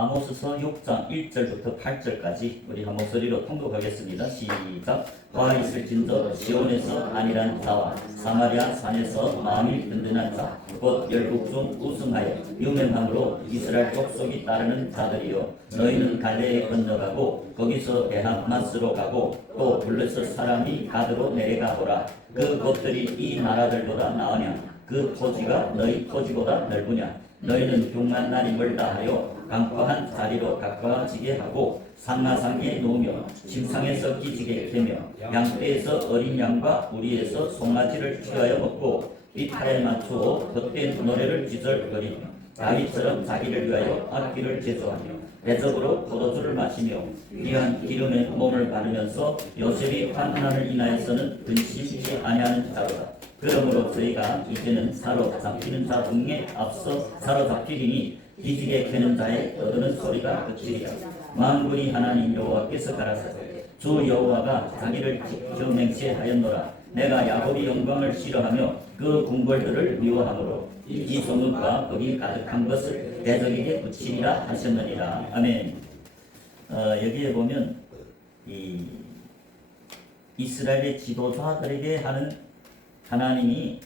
아모스서 6장 1절부터 8절까지 우리 한 목소리로 통독하겠습니다. 시작. 와 있을진저 시온에서 안일한 자와 사마리아 산에서 마음이 든든한 자, 곧 열국 중 우승하여 유명함으로 이스라엘 족속이 따르는 자들이요, 너희는 갈레에 건너가고 거기서 베하마스로 가고 또 블레셋 사람이 가드로 내려가보라. 그 곳들이 이 나라들보다 나으냐? 그 토지가 너희 토지보다 넓으냐? 너희는 흉한 날이 멀다 하여 강포한 자리로 가까워지게 하고 상나상에 놓으며 침상에서 기지개 캐며 양떼에서 어린 양과 우리에서 송아지를 취하여 먹고 비파에 맞추어 헛된 노래를 지절거리며 다윗처럼 자기를 위하여 악기를 제조하며 대적으로 포도주를 마시며 귀한 기름에 몸을 바르면서 요셉이 환난을 인하여서는 근심치 아니하는 자로다. 그러므로 저희가 이제는 사로잡히는 자 중에 앞서 사로잡히리니 기지개 캐는 자의 얻는 소리가 그치리라. 만군이 하나님 여호와께서 가라사대 주 여호와가 자기를 지켜 맹세하였노라. 내가 야곱이 영광을 싫어하며 그 궁궐들을 미워하므로 이 소문과 거기 가득한 것을 대적에게 붙이리라 하셨느니라. 아멘. 여기에 보면 이 이스라엘의 지도자들에게 하는 하나님이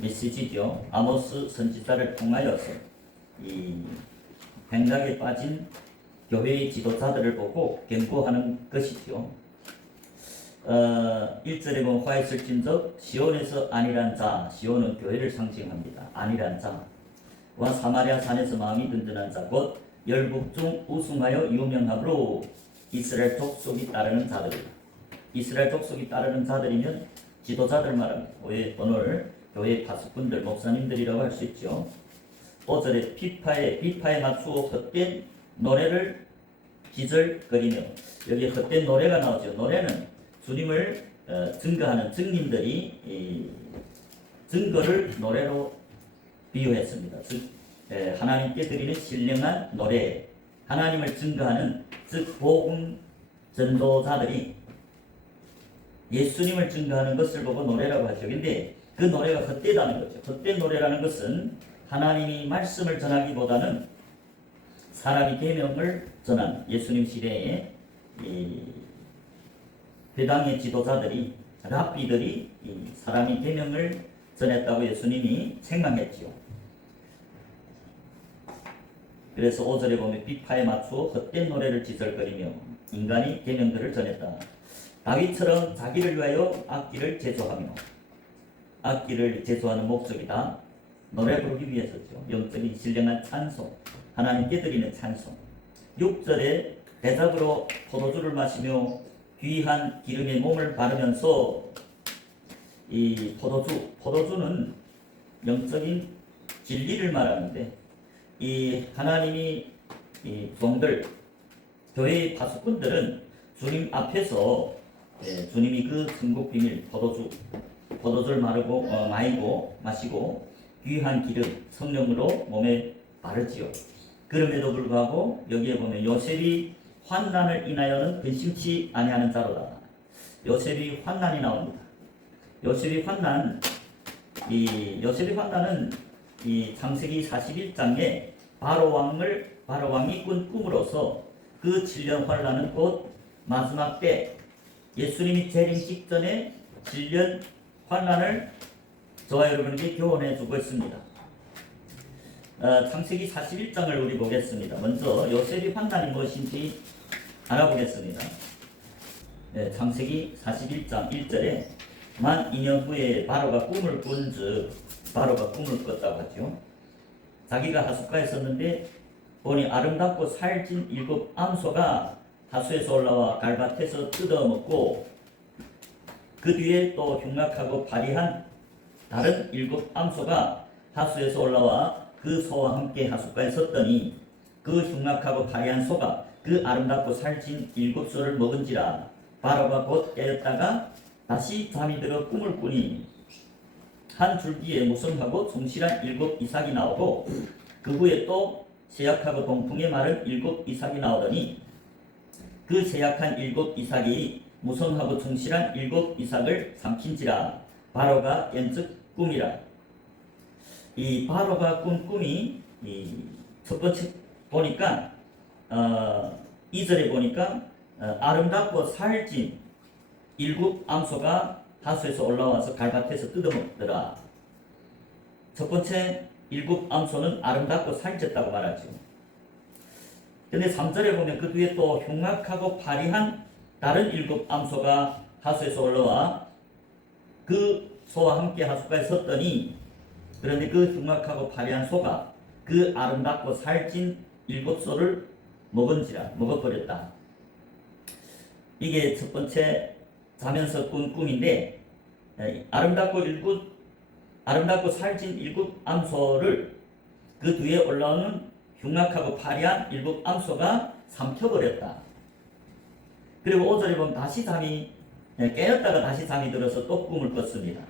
메시지죠. 아모스 선지자를 통하여서 이 행락에 빠진 교회의 지도자들을 보고 경고하는 것이죠. 1절에 보면 화 있을진저 시온에서 안일한 자, 시온은 교회를 상징합니다. 안일한 자와 사마리아 산에서 마음이 든든한 자, 곧 열국 중 우승하여 유명함으로 이스라엘 족속이 따르는 자들이다. 이스라엘 족속이 따르는 자들이면 지도자들 말합니다. 오늘 교회 파수꾼들, 목사님들이라고 할 수 있죠. 5절에 비파에 맞추어 헛된 노래를 기절거리며, 여기 헛된 노래가 나오죠. 노래는 주님을 증거하는 증인들이 증거를 노래로 비유했습니다. 즉 하나님께 드리는 신령한 노래, 하나님을 증거하는, 즉 복음 전도자들이 예수님을 증거하는 것을 보고 노래라고 하죠. 근데 그 노래가 헛되다는 거죠. 헛된 노래라는 것은 하나님이 말씀을 전하기보다는 사람이 계명을 전한, 예수님 시대에 회당의 지도자들이, 랍비들이 사람이 계명을 전했다고 예수님이 책망했지요. 그래서 5절에 보면 비파에 맞추어 헛된 노래를 지절거리며 인간이 계명들을 전했다. 다윗처럼 자기를 위하여 악기를 제조하며, 악기를 제조하는 목적이 다 노래 부르기 위해서죠. 영적인 신령한 찬송, 하나님께 드리는 찬송. 6절에 대작으로 포도주를 마시며 귀한 기름에 몸을 바르면서, 이 포도주는 영적인 진리를 말하는데, 이 하나님이 이 종들, 교회의 파수꾼들은 주님 앞에서 주님이 그 천국 비밀 포도주를 마시고 귀한 기름 성령으로 몸에 바르지요. 그럼에도 불구하고 여기에 보면 요셉이 환난을 인하여는 근심치 아니하는 자로다. 요셉이 환난이 나옵니다. 요셉이 환난은 이 창세기 41장에 바로 왕이 꾼 꿈으로서 그 7년 환난은 곧 마지막 때 예수님이 재림 직전에 7년 환난을 저와 여러분에게 교훈해 주고 있습니다. 창세기 41장을 우리 보겠습니다. 먼저 요셉의 환난이 무엇인지 알아보겠습니다. 창세기 41장 1절에 만 2년 후에 바로가 꿈을 꾼즉, 바로가 꿈을 꿨다고 하죠. 자기가 하숫가에 있었는데 보니 아름답고 살찐 7 암소가 하수에서 올라와 갈밭에서 뜯어먹고, 그 뒤에 또 흉악하고 파리한 다른 7 암소가 하수에서 올라와 그 소와 함께 하숫가에 섰더니 그 흉악하고 파리한 소가 그 아름답고 살찐 7소를 먹은지라. 바로가 곧 깨었다가 다시 잠이 들어 꿈을 꾸니 한 줄기에 무성하고 성실한 7 이삭이 나오고, 그 후에 또 세약하고 동풍에 마른 7 이삭이 나오더니 그 세약한 7 이삭이 무성하고 충실한 7 이삭을 삼킨지라. 바로가 깬즉 꿈이라. 이 바로가 꾼 꿈이 첫 번째 보니까 2절에 보니까 아름답고 살찐 일곱 암소가 하수에서 올라와서 갈밭에서 뜯어먹더라. 첫 번째 일곱 암소는 아름답고 살쪘다고 말하죠. 근데 3절에 보면 그 뒤에 또 흉악하고 파리한 다른 일곱 암소가 하수에서 올라와 그 소와 함께 하수가에 섰더니, 그런데 그 흉악하고 파리한 소가 그 아름답고 살찐 일곱 소를 먹어버렸다. 이게 첫 번째 자면서 꾼 꿈인데, 아름답고 살찐 일곱 암소를 그 뒤에 올라오는 흉악하고 파리한 일곱 암소가 삼켜버렸다. 그리고 5절에 보면 다시 깨었다가 다시 잠이 들어서 또 꿈을 꿨습니다.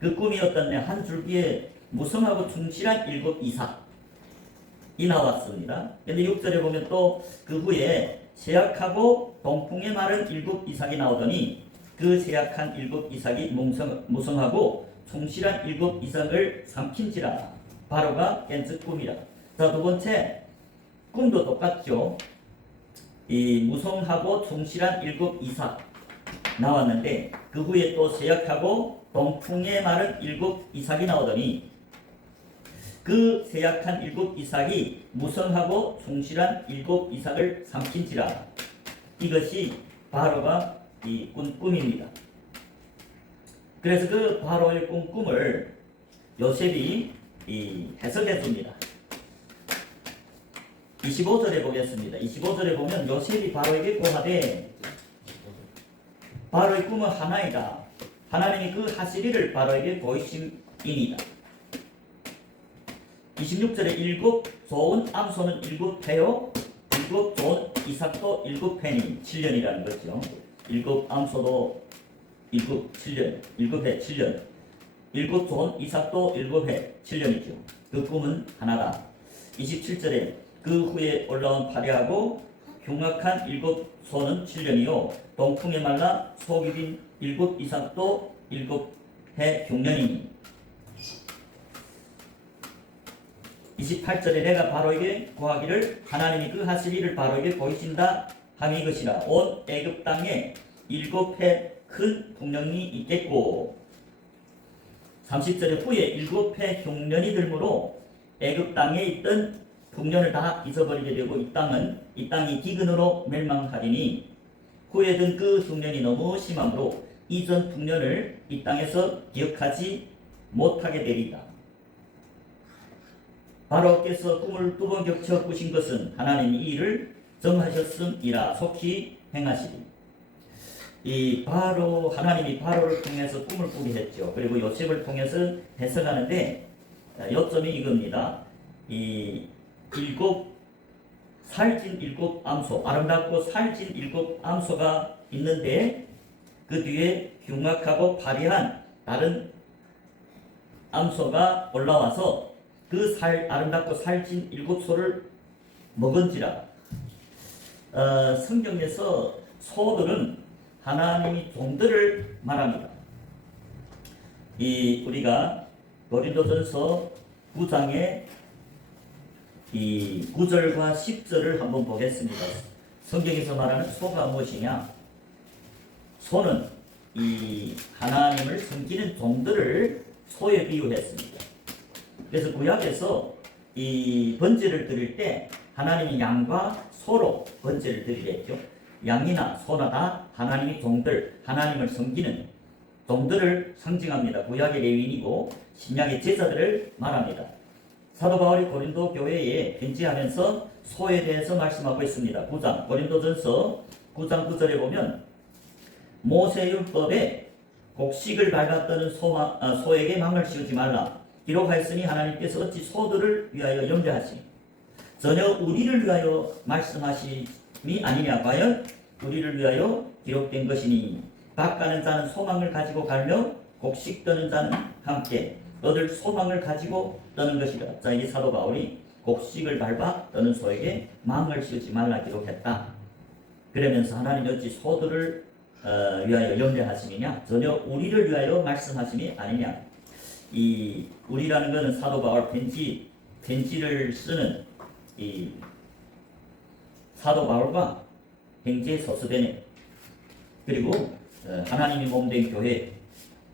그 꿈이 어떤 한 줄기에 무성하고 충실한 일곱 이삭이 나왔습니다. 근데 6절에 보면 또 그 후에 세약하고 동풍에 마른 일곱 이삭이 나오더니 그 세약한 일곱 이삭이 무성하고 충실한 일곱 이삭을 삼킨지라. 바로가 깬 꿈이라. 자, 두 번째 꿈도 똑같죠. 이 무성하고 충실한 일곱 이삭 나왔는데 그 후에 또 세약하고 동풍에 마른 일곱 이삭이 나오더니 그 세약한 일곱 이삭이 무성하고 충실한 일곱 이삭을 삼킨지라. 이것이 바로가 이 꾼 꿈입니다. 그래서 그 바로의 꾼 꿈을 요셉이 해석해 줍니다. 25절에 보겠습니다. 25절에 보면 요셉이 바로에게 고하되 바로의 꿈은 하나이다. 하나님이 그 하시리를 바로에게 보이심이니이다. 26절에 일곱 좋은 암소는 일곱 회요, 일곱 좋은 이삭도 일곱 회니 7년이라는 거죠. 일곱 암소도 일곱 7년, 일곱 회 7년, 일곱 좋은 이삭도 일곱 회 7년이죠. 그 꿈은 하나다. 27절에 그 후에 올라온 파리하고 흉악한 일곱 소는 7년이요 동풍에 말라 속이 빈 일곱 이삭도 일곱 해 흉년이니. 28절에 내가 바로에게 구하기를 하나님이 그 하실 일을 바로에게 보이신다 함이 이것이라. 온 애굽 땅에 일곱 해 큰 풍년이 있겠고. 30절에 후에 일곱 해 흉년이 들므로 애굽 땅에 있던 풍년을 다 잊어버리게 되고 이 땅이 기근으로 멸망하리니 후에 든 그 흉년이 너무 심함으로 이전 풍년을 이 땅에서 기억하지 못하게 되리다. 바로께서 꿈을 두 번 겹쳐 꾸신 것은 하나님이 이 일을 정하셨음이라. 속히 행하시리. 이 바로 하나님이 바로를 통해서 꿈을 꾸게 했죠. 그리고 요셉을 통해서 해석하는데 요점이 이겁니다. 이 살찐 일곱 암소, 아름답고 살찐 일곱 암소가 있는데 그 뒤에 흉악하고 파리한 다른 암소가 올라와서 그 아름답고 살찐 일곱 소를 먹은지라. 성경에서 소들은 하나님이 종들을 말합니다. 우리가 고린도전서 9장의 9절과 10절을 한번 보겠습니다. 성경에서 말하는 소가 무엇이냐? 소는 이 하나님을 섬기는 종들을 소에 비유했습니다. 그래서 구약에서 이 번제를 드릴 때 하나님이 양과 소로 번제를 드리랬죠. 양이나 소나 다 하나님의 종들, 하나님을 섬기는 종들을 상징합니다. 구약의 레위인이고 신약의 제자들을 말합니다. 사도 바울이 고린도 교회에 편지하면서 소에 대해서 말씀하고 있습니다. 9장 고린도전서 9장 9절에 보면 모세율법에 곡식을 밟았더는 소에게 망을 씌우지 말라. 기록하였으니 하나님께서 어찌 소들을 위하여 염려하시니 전혀 우리를 위하여 말씀하심이 아니냐. 과연 우리를 위하여 기록된 것이니 밭 가는 자는 소망을 가지고 갈며 곡식 떠는 자는 함께 얻을 소망을 가지고 떠는 것이다. 자, 이게 사도 바울이 곡식을 밟아 떠는 소에게 망을 씌우지 말라 기록했다. 그러면서 하나님이 어찌 소들을 위하여 염려하심이냐? 전혀 우리를 위하여 말씀하심이 아니냐. 이 우리라는 것은 사도 바울 편지를 쓰는 이 사도 바울과 행제 서수되네. 그리고 하나님이 몸된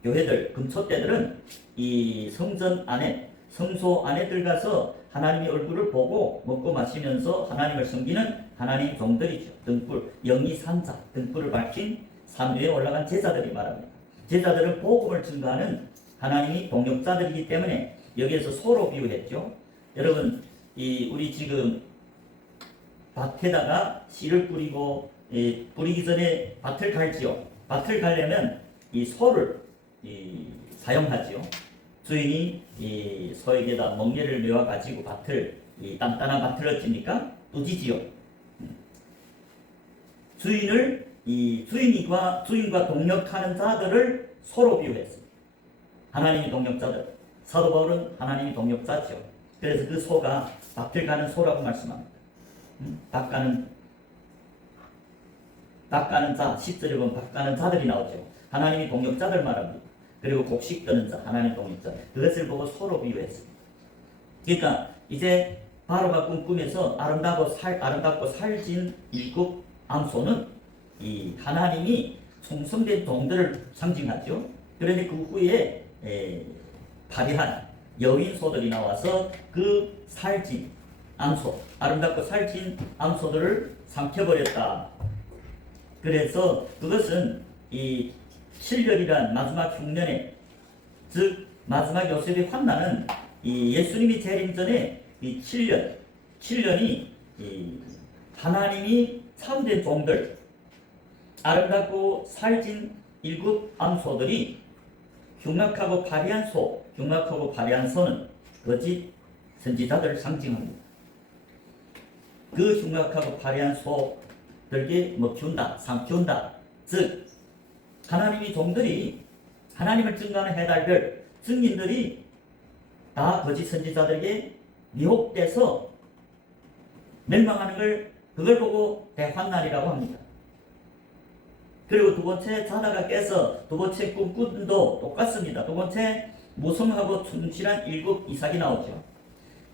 교회들, 금초대들은 이 성전 안에, 성소 안에 들어가서 하나님의 얼굴을 보고 먹고 마시면서 하나님을 섬기는 하나님 종들이죠. 등불, 영이 산자, 등불을 밝힌 산 위에 올라간 제자들이 말합니다. 제자들은 복음을 증거하는 하나님이 동역자들이기 때문에 여기에서 소로 비유했죠. 여러분, 우리 지금 밭에다가 씨를 뿌리고 뿌리기 전에 밭을 갈지요. 밭을 갈려면 이 소를 사용하지요. 주인이 이 소에게다 멍게를 메워 가지고 밭을 단단한 밭을 어찌니까 뚜지지요. 주인과 동역하는 자들을 소로 비유했습니다. 하나님이 동역자들. 사도 바울은 하나님이 동역자죠. 그래서 그 소가 밭을 가는 소라고 말씀합니다. 밭 가는 자, 10절에 보면 밭 가는 자들이 나오죠. 하나님이 동역자들 말합니다. 그리고 곡식 떠는 자, 하나님 동역자. 그것을 보고 소로 비유했습니다. 그러니까 이제 바로가 꿈꾸면서 아름답고 살진 일곱 암소는 이 하나님이 충성된 종들을 상징하죠. 그런데 그 후에 파리한 여인소들이 나와서 그 살진 암소, 아름답고 살진 암소들을 삼켜버렸다. 그래서 그것은 이 7년이란 마지막 흉년에, 즉 마지막 요셉의 환난은 이 예수님이 재림 전에 이 7년이 이 하나님이 참된 종들, 아름답고 살진 일곱 암소들이 흉악하고 파리한 소는 거짓 선지자들을 상징합니다. 그 흉악하고 파리한 소들에게 먹히운다, 삼키운다. 즉 하나님의 종들이, 하나님을 증거하는 해달별 증인들이 다 거짓 선지자들에게 미혹돼서 멸망하는 그걸 보고 대환난이라고 합니다. 그리고 두 번째, 자다가 깨서 두 번째 꿈꾼도 똑같습니다. 두 번째, 무성하고 충실한 일곱 이삭이 나오죠.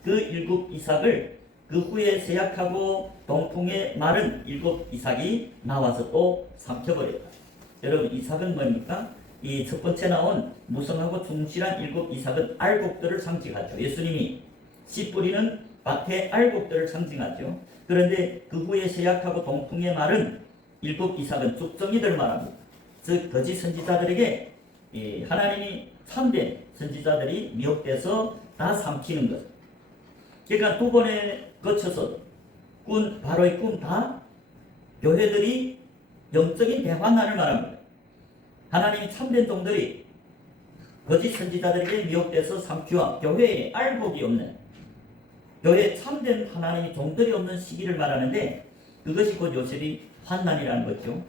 그 일곱 이삭을 그 후에 쇠약하고 동풍에 마른 일곱 이삭이 나와서 또 삼켜버렸다. 여러분, 이삭은 뭡니까? 이 첫 번째 나온 무성하고 충실한 일곱 이삭은 알곡들을 상징하죠. 예수님이 씨 뿌리는 밭의 알곡들을 상징하죠. 그런데 그 후에 쇠약하고 동풍에 마른 일곱 이삭은 죽정이들 말합니다. 즉 거짓 선지자들에게 하나님이 참된 선지자들이 미혹돼서 다 삼키는 것. 그러니까 두 번에 거쳐서 바로의 꿈 다 교회들이 영적인 대환난을 말합니다. 하나님이 참된 종들이 거짓 선지자들에게 미혹돼서 삼키와 교회에 알곡이 없는, 교회에 참된 하나님의 종들이 없는 시기를 말하는데 그것이 곧 요셉이 환난이라는 거죠.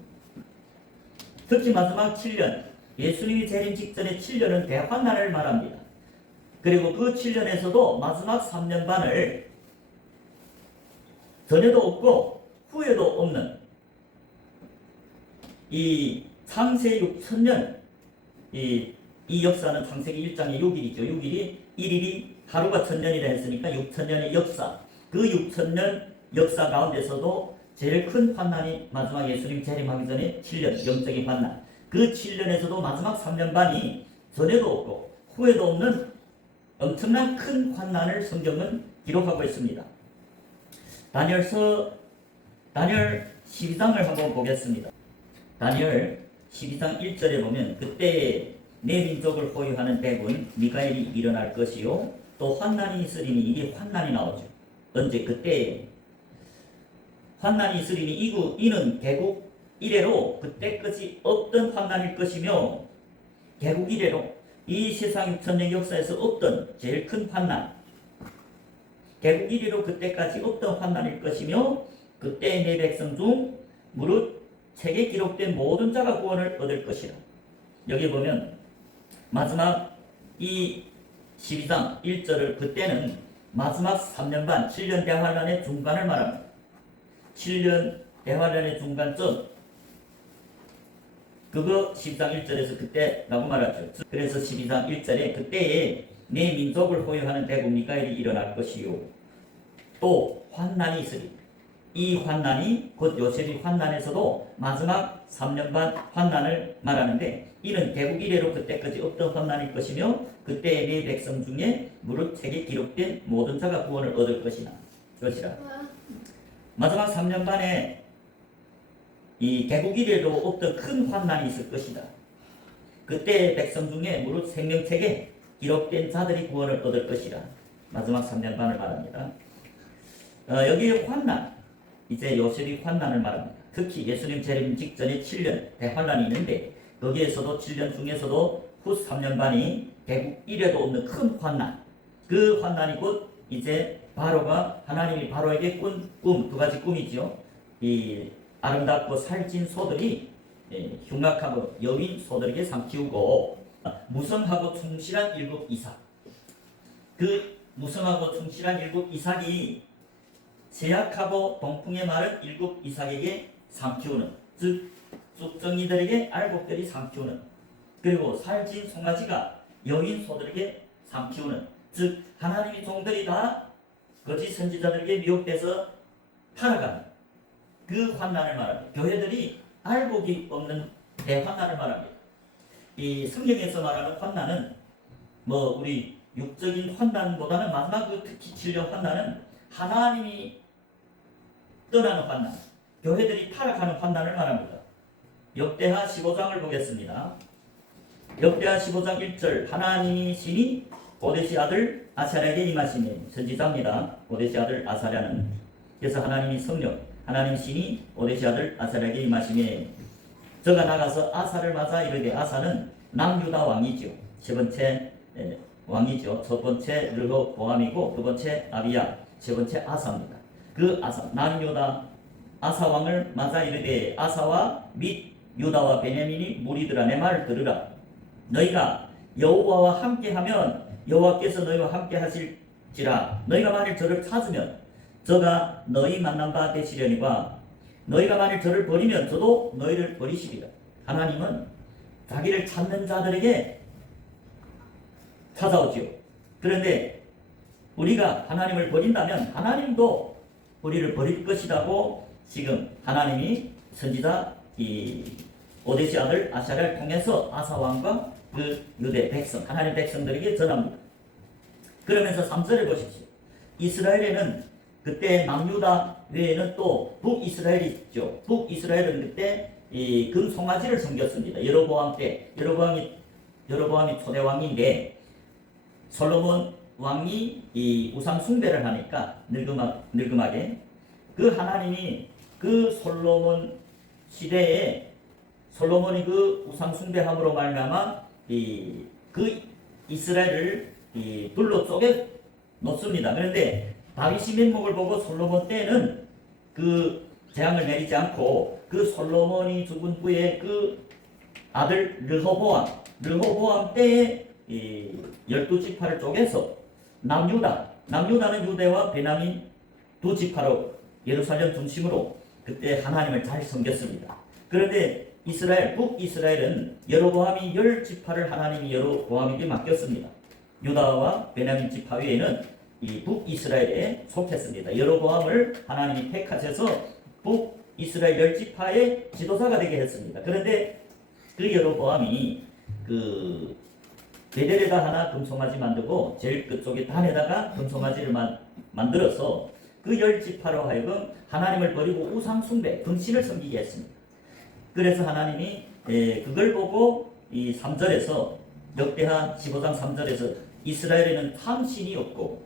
특히 마지막 7년, 예수님이 재림 직전의 7년은 대환난을 말합니다. 그리고 그 7년에서도 마지막 3년 반을 전에도 없고 후에도 없는 이 창세 6천년, 이 역사는 창세기 1장의 6일이죠. 6일이 1일이 하루가 1000년이라 했으니까 6천년의 역사. 그 6천년 역사 가운데서도 제일 큰 환난이 마지막 예수님 재림하기 전에 7년, 영적인 환난. 그 7년에서도 마지막 3년 반이 전에도 없고 후에도 없는 엄청난 큰 환난을 성경은 기록하고 있습니다. 다니엘 12장을 한번 보겠습니다. 다니엘 12장 1절에 보면 그때에 내 민족을 호위하는 대군 미가엘이 일어날 것이요 또 환난이 있으리니, 이게 환난이 나오죠. 언제? 그때에 환난이 있으리니 이는 개국 이래로 그때까지 없던 환난일 것이며, 개국 이래로 이 세상 6천년 역사에서 없던 제일 큰 환난, 개국 이래로 그때까지 없던 환난일 것이며, 그때 내 백성 중 무릇 책에 기록된 모든 자가 구원을 얻을 것이라. 여기 보면 마지막 이 12장 1절을, 그때는 마지막 3년 반 7년 대환란의 중간을 말합니다. 7년 대환란의 중간쯤, 그거 12장 1절에서 그때라고 말하죠. 그래서 12장 1절에 그때에 내 민족을 호위하는 대군 미가엘이 일어날 것이요 또 환난이 있으리. 이 환난이 곧 요셉이 환난에서도 마지막 3년 반 환난을 말하는데 이는 개국 이래로 그때까지 없던 환난일 것이며 그때의 네 백성 중에 무릇 책에 기록된 모든 자가 구원을 얻을 것이라. 마지막 3년 반에 이 개국 이래로 없던 큰 환난이 있을 것이다. 그때의 백성 중에 무릇 생명책에 기록된 자들이 구원을 얻을 것이라. 마지막 3년 반을 말합니다. 여기 환난, 이제 요셉이 환난을 말합니다. 특히 예수님 재림 직전에 7년 대환난이 있는데 거기에서도 7년 중에서도 후 3년 반이 개국 이래도 없는 큰 환난, 그 환난이 곧 이제 바로가 하나님이 바로에게 꾼 꿈, 두 가지 꿈이죠. 이 아름답고 살찐 소들이 흉악하고 여인 소들에게 삼키우고 무성하고 충실한 일곱 이삭, 그 무성하고 충실한 일곱 이삭이 제약하고 동풍에 마른 일곱 이삭에게 삼키우는, 즉 쑥정이들에게 알곡들이 삼키우는, 그리고 살찐 송아지가 여인 소들에게 삼키우는, 즉 하나님의 종들이 다 거짓 선지자들에게 미혹돼서 타락하는 그 환난을 말합니다. 교회들이 알곡이 없는 대환난을 말합니다. 이 성경에서 말하는 환난은 뭐 우리 육적인 환난보다는 마지막 그 특히 7년 환난은 하나님이 떠나는 환난, 교회들이 타락하는 환난을 말합니다. 역대하 15장을 보겠습니다. 역대하 15장 1절 하나님이 신이 오데시 아들 아사랴에게 임하시니, 선지자입니다. 오데시 아들 아사랴는. 그래서 하나님이 성령, 하나님 신이 오데시 아들 아사랴에게 임하시니 저가 나가서 아사를 맞아 이르되, 아사는 남유다 왕이죠. 세 번째 왕이죠. 첫 번째 르호보암이고 두 번째 아비야, 세 번째 아사입니다. 그 아사, 남유다 아사 왕을 맞아 이르되, 아사와 및 유다와 베냐민이 무리들아 내 말을 들으라. 너희가 여호와와 함께하면 여호와께서 너희와 함께 하실지라. 너희가 만일 저를 찾으면 저가 너희 만난 바 되시려니와 너희가 만일 저를 버리면 저도 너희를 버리시리라. 하나님은 자기를 찾는 자들에게 찾아오지요. 그런데 우리가 하나님을 버린다면 하나님도 우리를 버릴 것이라고 지금 하나님이 선지자 이 오데시 아들 아사랴를 통해서 아사 왕과 그 유대 백성, 하나님 백성들에게 전합니다. 그러면서 3절에 보십시오. 이스라엘에는 그때 남유다 외에는 또 북이스라엘이 있죠. 북이스라엘은 그때 이 금송아지를 섬겼습니다. 여로보암 때, 여로보암이 초대 왕인데 솔로몬 왕이 이 우상 숭배를 하니까 늙음하게 그 하나님이 그 솔로몬 시대에 솔로몬이 그 우상 숭배함으로 말미암아 그 이스라엘을 둘로 쪼개 놓습니다. 그런데 다윗이 면목을 보고 솔로몬 때는 그 재앙을 내리지 않고 그 솔로몬이 죽은 후에 그 아들 르호보암 때에 12지파를 쪼개서 남유다는 유대와 베냐민 두 지파로 예루살렘 중심으로 그때 하나님을 잘 섬겼습니다. 그런데 북이스라엘은 여로보암이 10지파를 하나님이 여로보암에게 맡겼습니다. 유다와 베냐민 지파 외에는 이 북이스라엘에 속했습니다. 여로보암을 하나님이 택하셔서 북이스라엘 10지파의 지도자가 되게 했습니다. 그런데 그 여로보암이 그 베델에다 하나 금송아지 만들고 제일 끝쪽에 단에다가 금송아지를 만들어서 그 10지파로 하여금 하나님을 버리고 우상 숭배, 금신을 섬기게 했습니다. 그래서 하나님이 그걸 보고 이 3절에서 역대하 15장 3절에서 이스라엘에는 탐신이 없고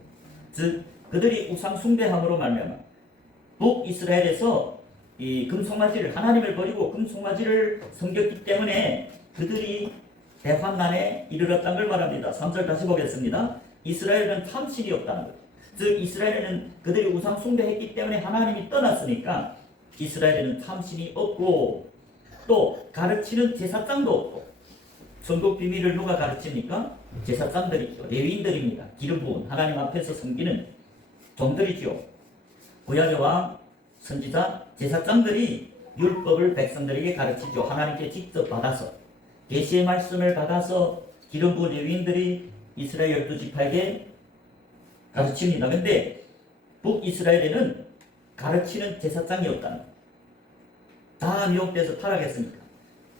즉 그들이 우상 숭배함으로 말미암아 북이스라엘에서 이 금송아지를 하나님을 버리고 금송아지를 섬겼기 때문에 그들이 대환난에 이르렀다는 걸 말합니다. 3절 다시 보겠습니다. 이스라엘은 탐신이 없다는 것. 즉 이스라엘에는 그들이 우상 숭배했기 때문에 하나님이 떠났으니까 이스라엘에는 탐신이 없고 또 가르치는 제사장도 없고 천국 비밀을 누가 가르칩니까? 제사장들이죠. 레위인들입니다. 기름 부은 하나님 앞에서 섬기는 종들이죠. 구약의 왕, 선지자, 제사장들이 율법을 백성들에게 가르치죠. 하나님께 직접 받아서 계시의 말씀을 받아서 기름 부은 레위인들이 이스라엘 12지파에게 가르칩니다. 근데 북이스라엘에는 가르치는 제사장이 없다는 거예요. 다 미혹돼서 타락했으니까.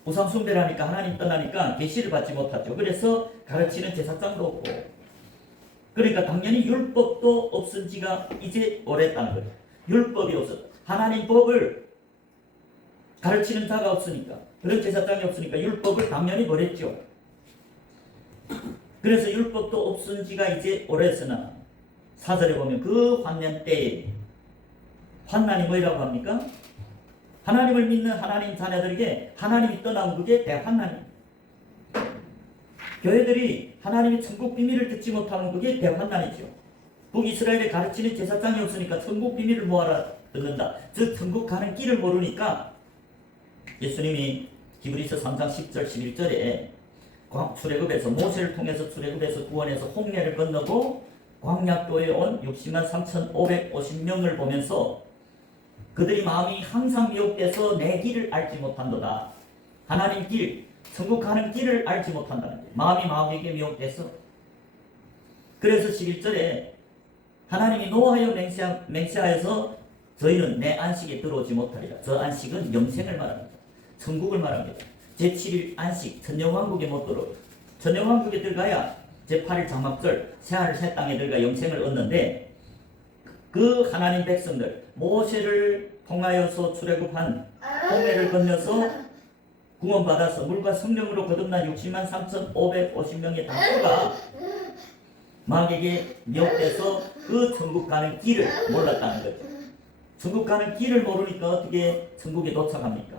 우상 숭배를 하니까 하나님 떠나니까 계시를 받지 못하죠. 그래서 가르치는 제사장도 없고, 그러니까 당연히 율법도 없은 지가 이제 오래됐다는 거예요. 율법이 없었다. 하나님 법을 가르치는 자가 없으니까, 그런 제사장이 없으니까 율법을 당연히 버렸죠. 그래서 율법도 없은 지가 이제 오래됐으나 4절에 보면 그 환난 때에 환난이 뭐라고 합니까? 하나님을 믿는 하나님 자녀들에게 하나님이 떠나온 그게 대환난입니다. 교회들이 하나님의 천국 비밀을 듣지 못하는 그게 대환난이죠. 북이스라엘에 가르치는 제사장이 없으니까 천국 비밀을 뭐하라 듣는다. 즉 천국 가는 길을 모르니까 예수님이 히브리서 3장 10절 11절에 출애굽에서 모세를 통해서 출애굽에서 구원해서 홍해를 건너고 광야도에 온 60만 3,550명을 보면서 그들이 마음이 항상 미혹돼서 내 길을 알지 못한도다. 하나님 길, 천국 가는 길을 알지 못한다는 거예요. 마음이 마귀에게 미혹돼서. 그래서 11절에 하나님이 노하여 맹세하여서 저희는 내 안식에 들어오지 못하리라. 저 안식은 영생을 말합니다. 천국을 말합니다. 제7일 안식, 천년왕국에 못 들어오죠. 천년왕국에 들어가야 제8일 장막절, 새하늘 새 땅에 들어가 영생을 얻는데, 그 하나님 백성들 모세를 통하여서 출애굽한 홍해를 건너서 구원받아서 물과 성령으로 거듭난 60만 3,550명의 다수가 마귀에게 미혹돼서 그 천국 가는 길을 몰랐다는 거죠. 천국 가는 길을 모르니까 어떻게 천국에 도착합니까?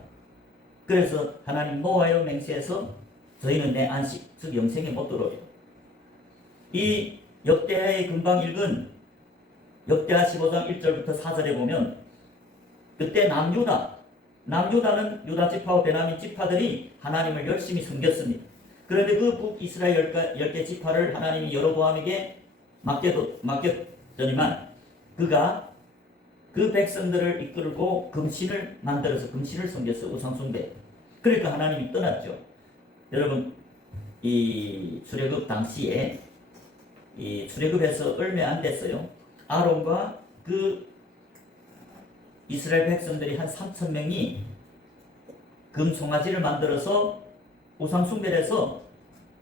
그래서 하나님 노하여 맹세해서 저희는 내 안식, 즉 영생에 못 들어오죠. 이 역대하의 금방 읽은 역대하 15장 1절부터 4절에 보면 그때 남유다는 유다 지파와 베냐민 지파들이 하나님을 열심히 섬겼습니다. 그런데 그 북이스라엘 10개 지파를 하나님이 여로보암에게 맡겼더니만 그가 그 백성들을 이끌고 금신을 만들어서 금신을 섬겼어요. 우상숭배. 그러니까 하나님이 떠났죠. 여러분, 이 출애굽 당시에 이 출애굽에서 얼마 안 됐어요. 아론과 그 이스라엘 백성들이 한 3,000명이 금송아지를 만들어서 우상숭배를 해서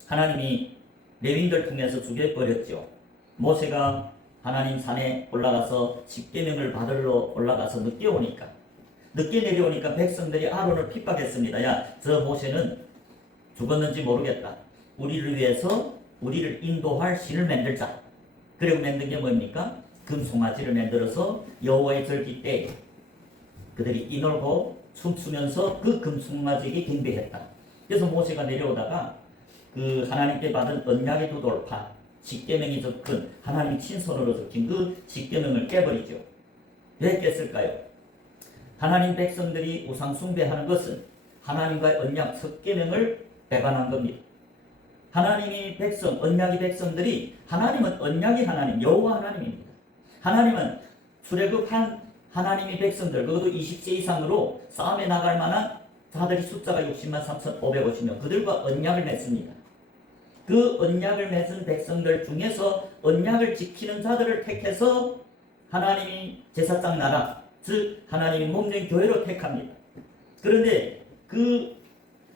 하나님이 레위인들 통해서 죽여버렸죠. 모세가 하나님 산에 올라가서 십계명을 받으러 올라가서 늦게 내려오니까 백성들이 아론을 핍박했습니다. 야, 저 모세는 죽었는지 모르겠다. 우리를 위해서 우리를 인도할 신을 만들자. 그리고 만든 게 뭡니까? 금송아지를 만들어서 여호와의 절기 때 그들이 이놀고 춤추면서 그 금송아지에게 경배했다. 그래서 모세가 내려오다가 그 하나님께 받은 언약의 두 돌판, 십계명이 적힌 하나님이 친손으로 적힌 그 십계명을 깨버리죠. 왜 깼을까요? 하나님 백성들이 우상 숭배하는 것은 하나님과의 언약 십계명을 배반한 겁니다. 하나님이 백성, 언약의 백성들이, 하나님은 언약의 하나님, 여호와 하나님입니다. 하나님은 출애굽한 하나님의 백성들, 그것도 20세 이상으로 싸움에 나갈 만한 자들이 숫자가 60만 3,550명, 그들과 언약을 맺습니다. 그 언약을 맺은 백성들 중에서 언약을 지키는 자들을 택해서 하나님이 제사장 나라, 즉 하나님이 몸된 교회로 택합니다. 그런데 그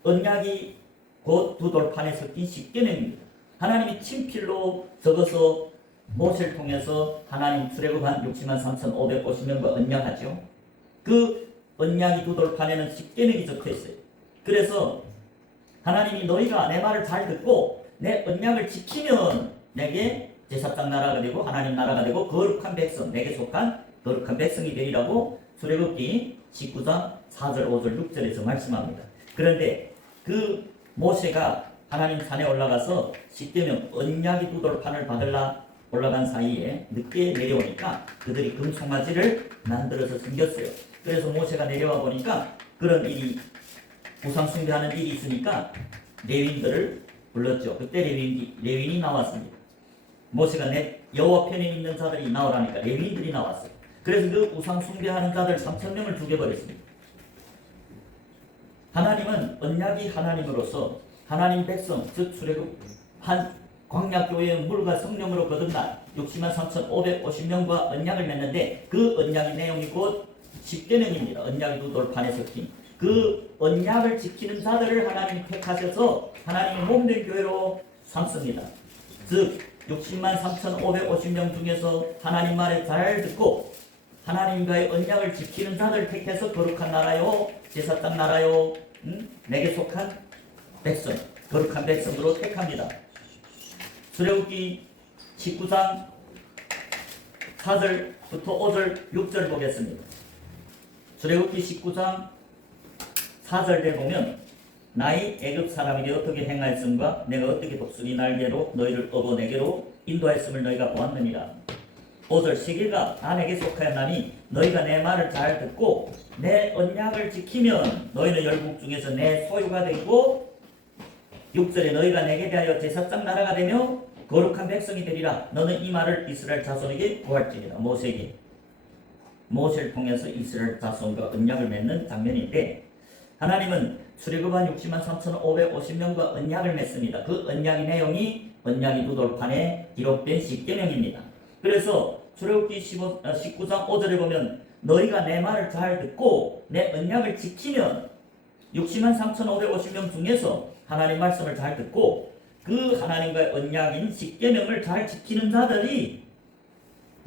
언약이 곧 두 돌판에 섞인 십계명입니다. 하나님이 친필로 적어서 모세를 통해서 하나님 출애굽한 60만 3,550명과 언약하죠. 그 언약이 두 돌판에는 십계명이 적혀 있어요. 그래서 하나님이 너희가 내 말을 잘 듣고 내 언약을 지키면 내게 제사장 나라가 되고 하나님 나라가 되고 거룩한 백성, 내게 속한 거룩한 백성이 되리라고 출애굽기 19장 4절, 5절, 6절에서 말씀합니다. 그런데 그 모세가 하나님 산에 올라가서 십계명 언약의 두 돌판을 받으려 올라간 사이에 늦게 내려오니까 그들이 금송아지를 만들어서 섬겼어요. 그래서 모세가 내려와 보니까 그런 일이, 우상 숭배하는 일이 있으니까 레위인들을 불렀죠. 그때 레위인이 나왔습니다. 모세가 내 여호와 편에 있는 자들이 나오라니까 레위인들이 나왔어요. 그래서 그 우상 숭배하는 자들 3,000명을 죽여버렸습니다. 하나님은 언약이 하나님으로서 하나님 백성, 즉 출애굽한 광야교회의 물과 성령으로 거듭난 60만 3,550명과 언약을 맺는데 그 언약의 내용이 곧 십계명입니다. 언약의 두 돌판에 섞인 그 언약을 지키는 자들을 하나님이 택하셔서 하나님의 몸된 교회로 삼습니다. 즉 60만 3,550명 중에서 하나님 말을 잘 듣고 하나님과의 언약을 지키는 자들을 택해서 거룩한 나라요 제사장 나라요 내게 속한 백성 거룩한 백성으로 택합니다. 출애굽기 19장 4절부터 5절 6절 보겠습니다. 출애굽기 19장 4절에 보면 나의 애굽 사람에게 어떻게 행하였음과 내가 어떻게 독수리 날개로 너희를 업어 내게로 인도하였음을 너희가 보았느니라. 5절 세계가 다 내게 속하였나니 너희가 내 말을 잘 듣고 내 언약을 지키면 너희는 열국 중에서 내 소유가 되고 6절에 너희가 내게 대하여 제사장 나라가 되며 거룩한 백성이 되리라. 너는 이 말을 이스라엘 자손에게 구할지니라. 모세에게 모세를 통해서 이스라엘 자손과 언약을 맺는 장면인데 하나님은 출애굽한 60만 3,550명과 언약을 맺습니다. 그 언약의 내용이 언약의 두 돌판에 기록된 십계명입니다. 그래서 출애굽기 19장 5절에 보면 너희가 내 말을 잘 듣고 내 언약을 지키면 60만 3,550명 중에서 하나님 말씀을 잘 듣고 그 하나님과의 언약인 십계명을 잘 지키는 자들이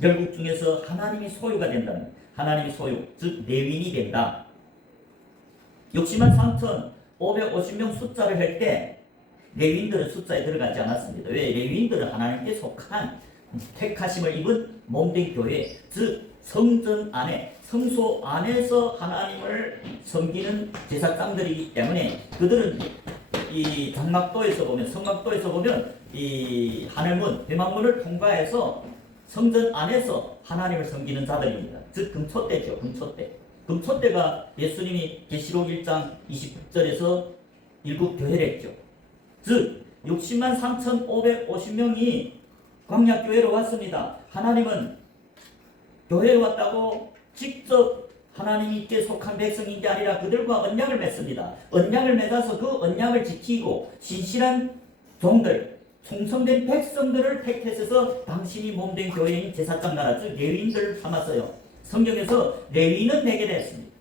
열국 중에서 하나님의 소유가 된다는 하나님의 소유 즉 레위인이 된다. 60만 3,550명 숫자를 할 때 레위인들은 숫자에 들어가지 않았습니다. 왜? 레위인들은 하나님께 속한 택하심을 입은 몸된 교회 즉 성전 안에 성소 안에서 하나님을 섬기는 제사장들이기 때문에 그들은 이 장막도에서 보면 성막도에서 보면 이 하늘문 대망문을 통과해서 성전 안에서 하나님을 섬기는 자들입니다. 즉 금초대죠. 금초대가 예수님이 계시록 1장 20절에서 일곱 교회를 했죠. 즉 60만 3,550명이 광야교회로 왔습니다. 하나님은 교회에 왔다고 직접 하나님께 속한 백성인 게 아니라 그들과 언약을 맺습니다. 언약을 맺어서 그 언약을 지키고 신실한 종들, 충성된 백성들을 택해서 당신이 몸된 교회인 제사장 나라 즉 레위인들을 삼았어요. 성경에서 레위인은 내게 됐습니다.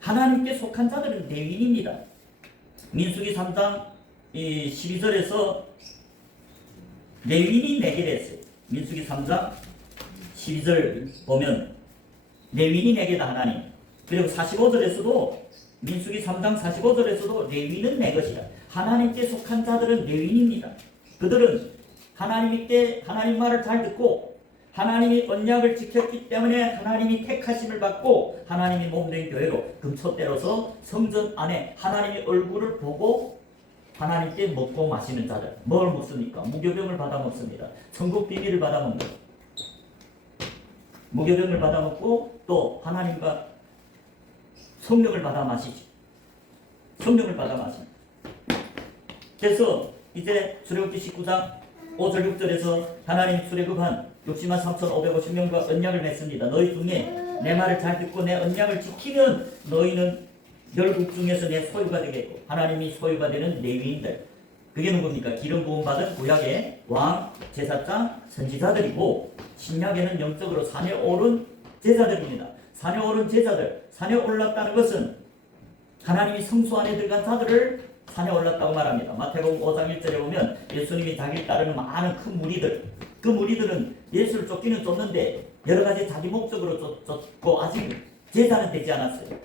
하나님께 속한 자들은 레위인입니다. 민수기 3장 12절에서 레위인이 내게 됐어요. 민수기 3장 12절 보면 레위인이 내게다 하나님. 그리고 45절에서도 민수기 3장 45절에서도 레위인은 내 것이다. 하나님께 속한 자들은 레위인입니다. 그들은 하나님 말을 잘 듣고 하나님이 언약을 지켰기 때문에 하나님이 택하심을 받고 하나님이 몸된 교회로 금초대로서 성전 안에 하나님의 얼굴을 보고 하나님께 먹고 마시는 자들. 뭘 먹습니까? 무교병을 받아 먹습니다. 천국 비밀을 받아 먹습니다. 무교병을 받아 먹고 또 하나님과 성령을 받아 마시죠. 성령을 받아 마십니다. 그래서 이제 출애굽기 19장 5절 6절에서 하나님 출애굽한 60만 3,550명과 언약을 맺습니다. 너희 중에 내 말을 잘 듣고 내 언약을 지키면 너희는 열국 중에서 내 소유가 되겠고 하나님이 소유가 되는 레위인들 그게 누굽니까? 기름 부음 받은 구약의 왕, 제사장, 선지자들이고 신약에는 영적으로 산에 오른 제자들입니다. 산에 오른 제자들, 산에 올랐다는 것은 하나님이 성소 안에 들어간 자들을 산에 올랐다고 말합니다. 마태복음 5장 1절에 보면 예수님이 자기를 따르는 많은 큰 무리들 그 무리들은 예수를 쫓기는 쫓는데 여러 가지 자기 목적으로 쫓고 아직 제자는 되지 않았어요.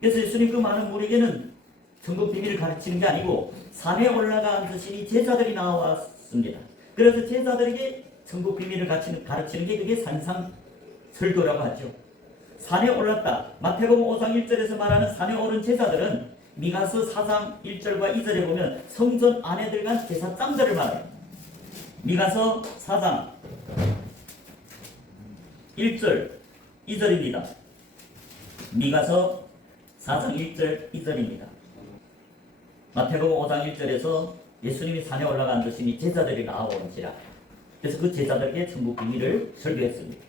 그래서 예수님 그 많은 무리에게는 천국 비밀을 가르치는 게 아니고 산에 올라가 앉으시니 제자들이 나왔습니다. 그래서 제자들에게 천국 비밀을 가르치는 게 그게 산상설교라고 하죠. 산에 올랐다. 마태복음 5장 1절에서 말하는 산에 오른 제자들은 미가서 4장 1절과 2절에 보면 성전 안에 들어간 제사장들을 말해요. 미가서 4장 1절 2절입니다. 미가서 4장 1절 2절입니다. 마태복음 5장 1절에서 예수님이 산에 올라가 앉으시니 제자들이 나아오는지라. 그래서 그 제자들에게 천국 비밀을 설교했습니다.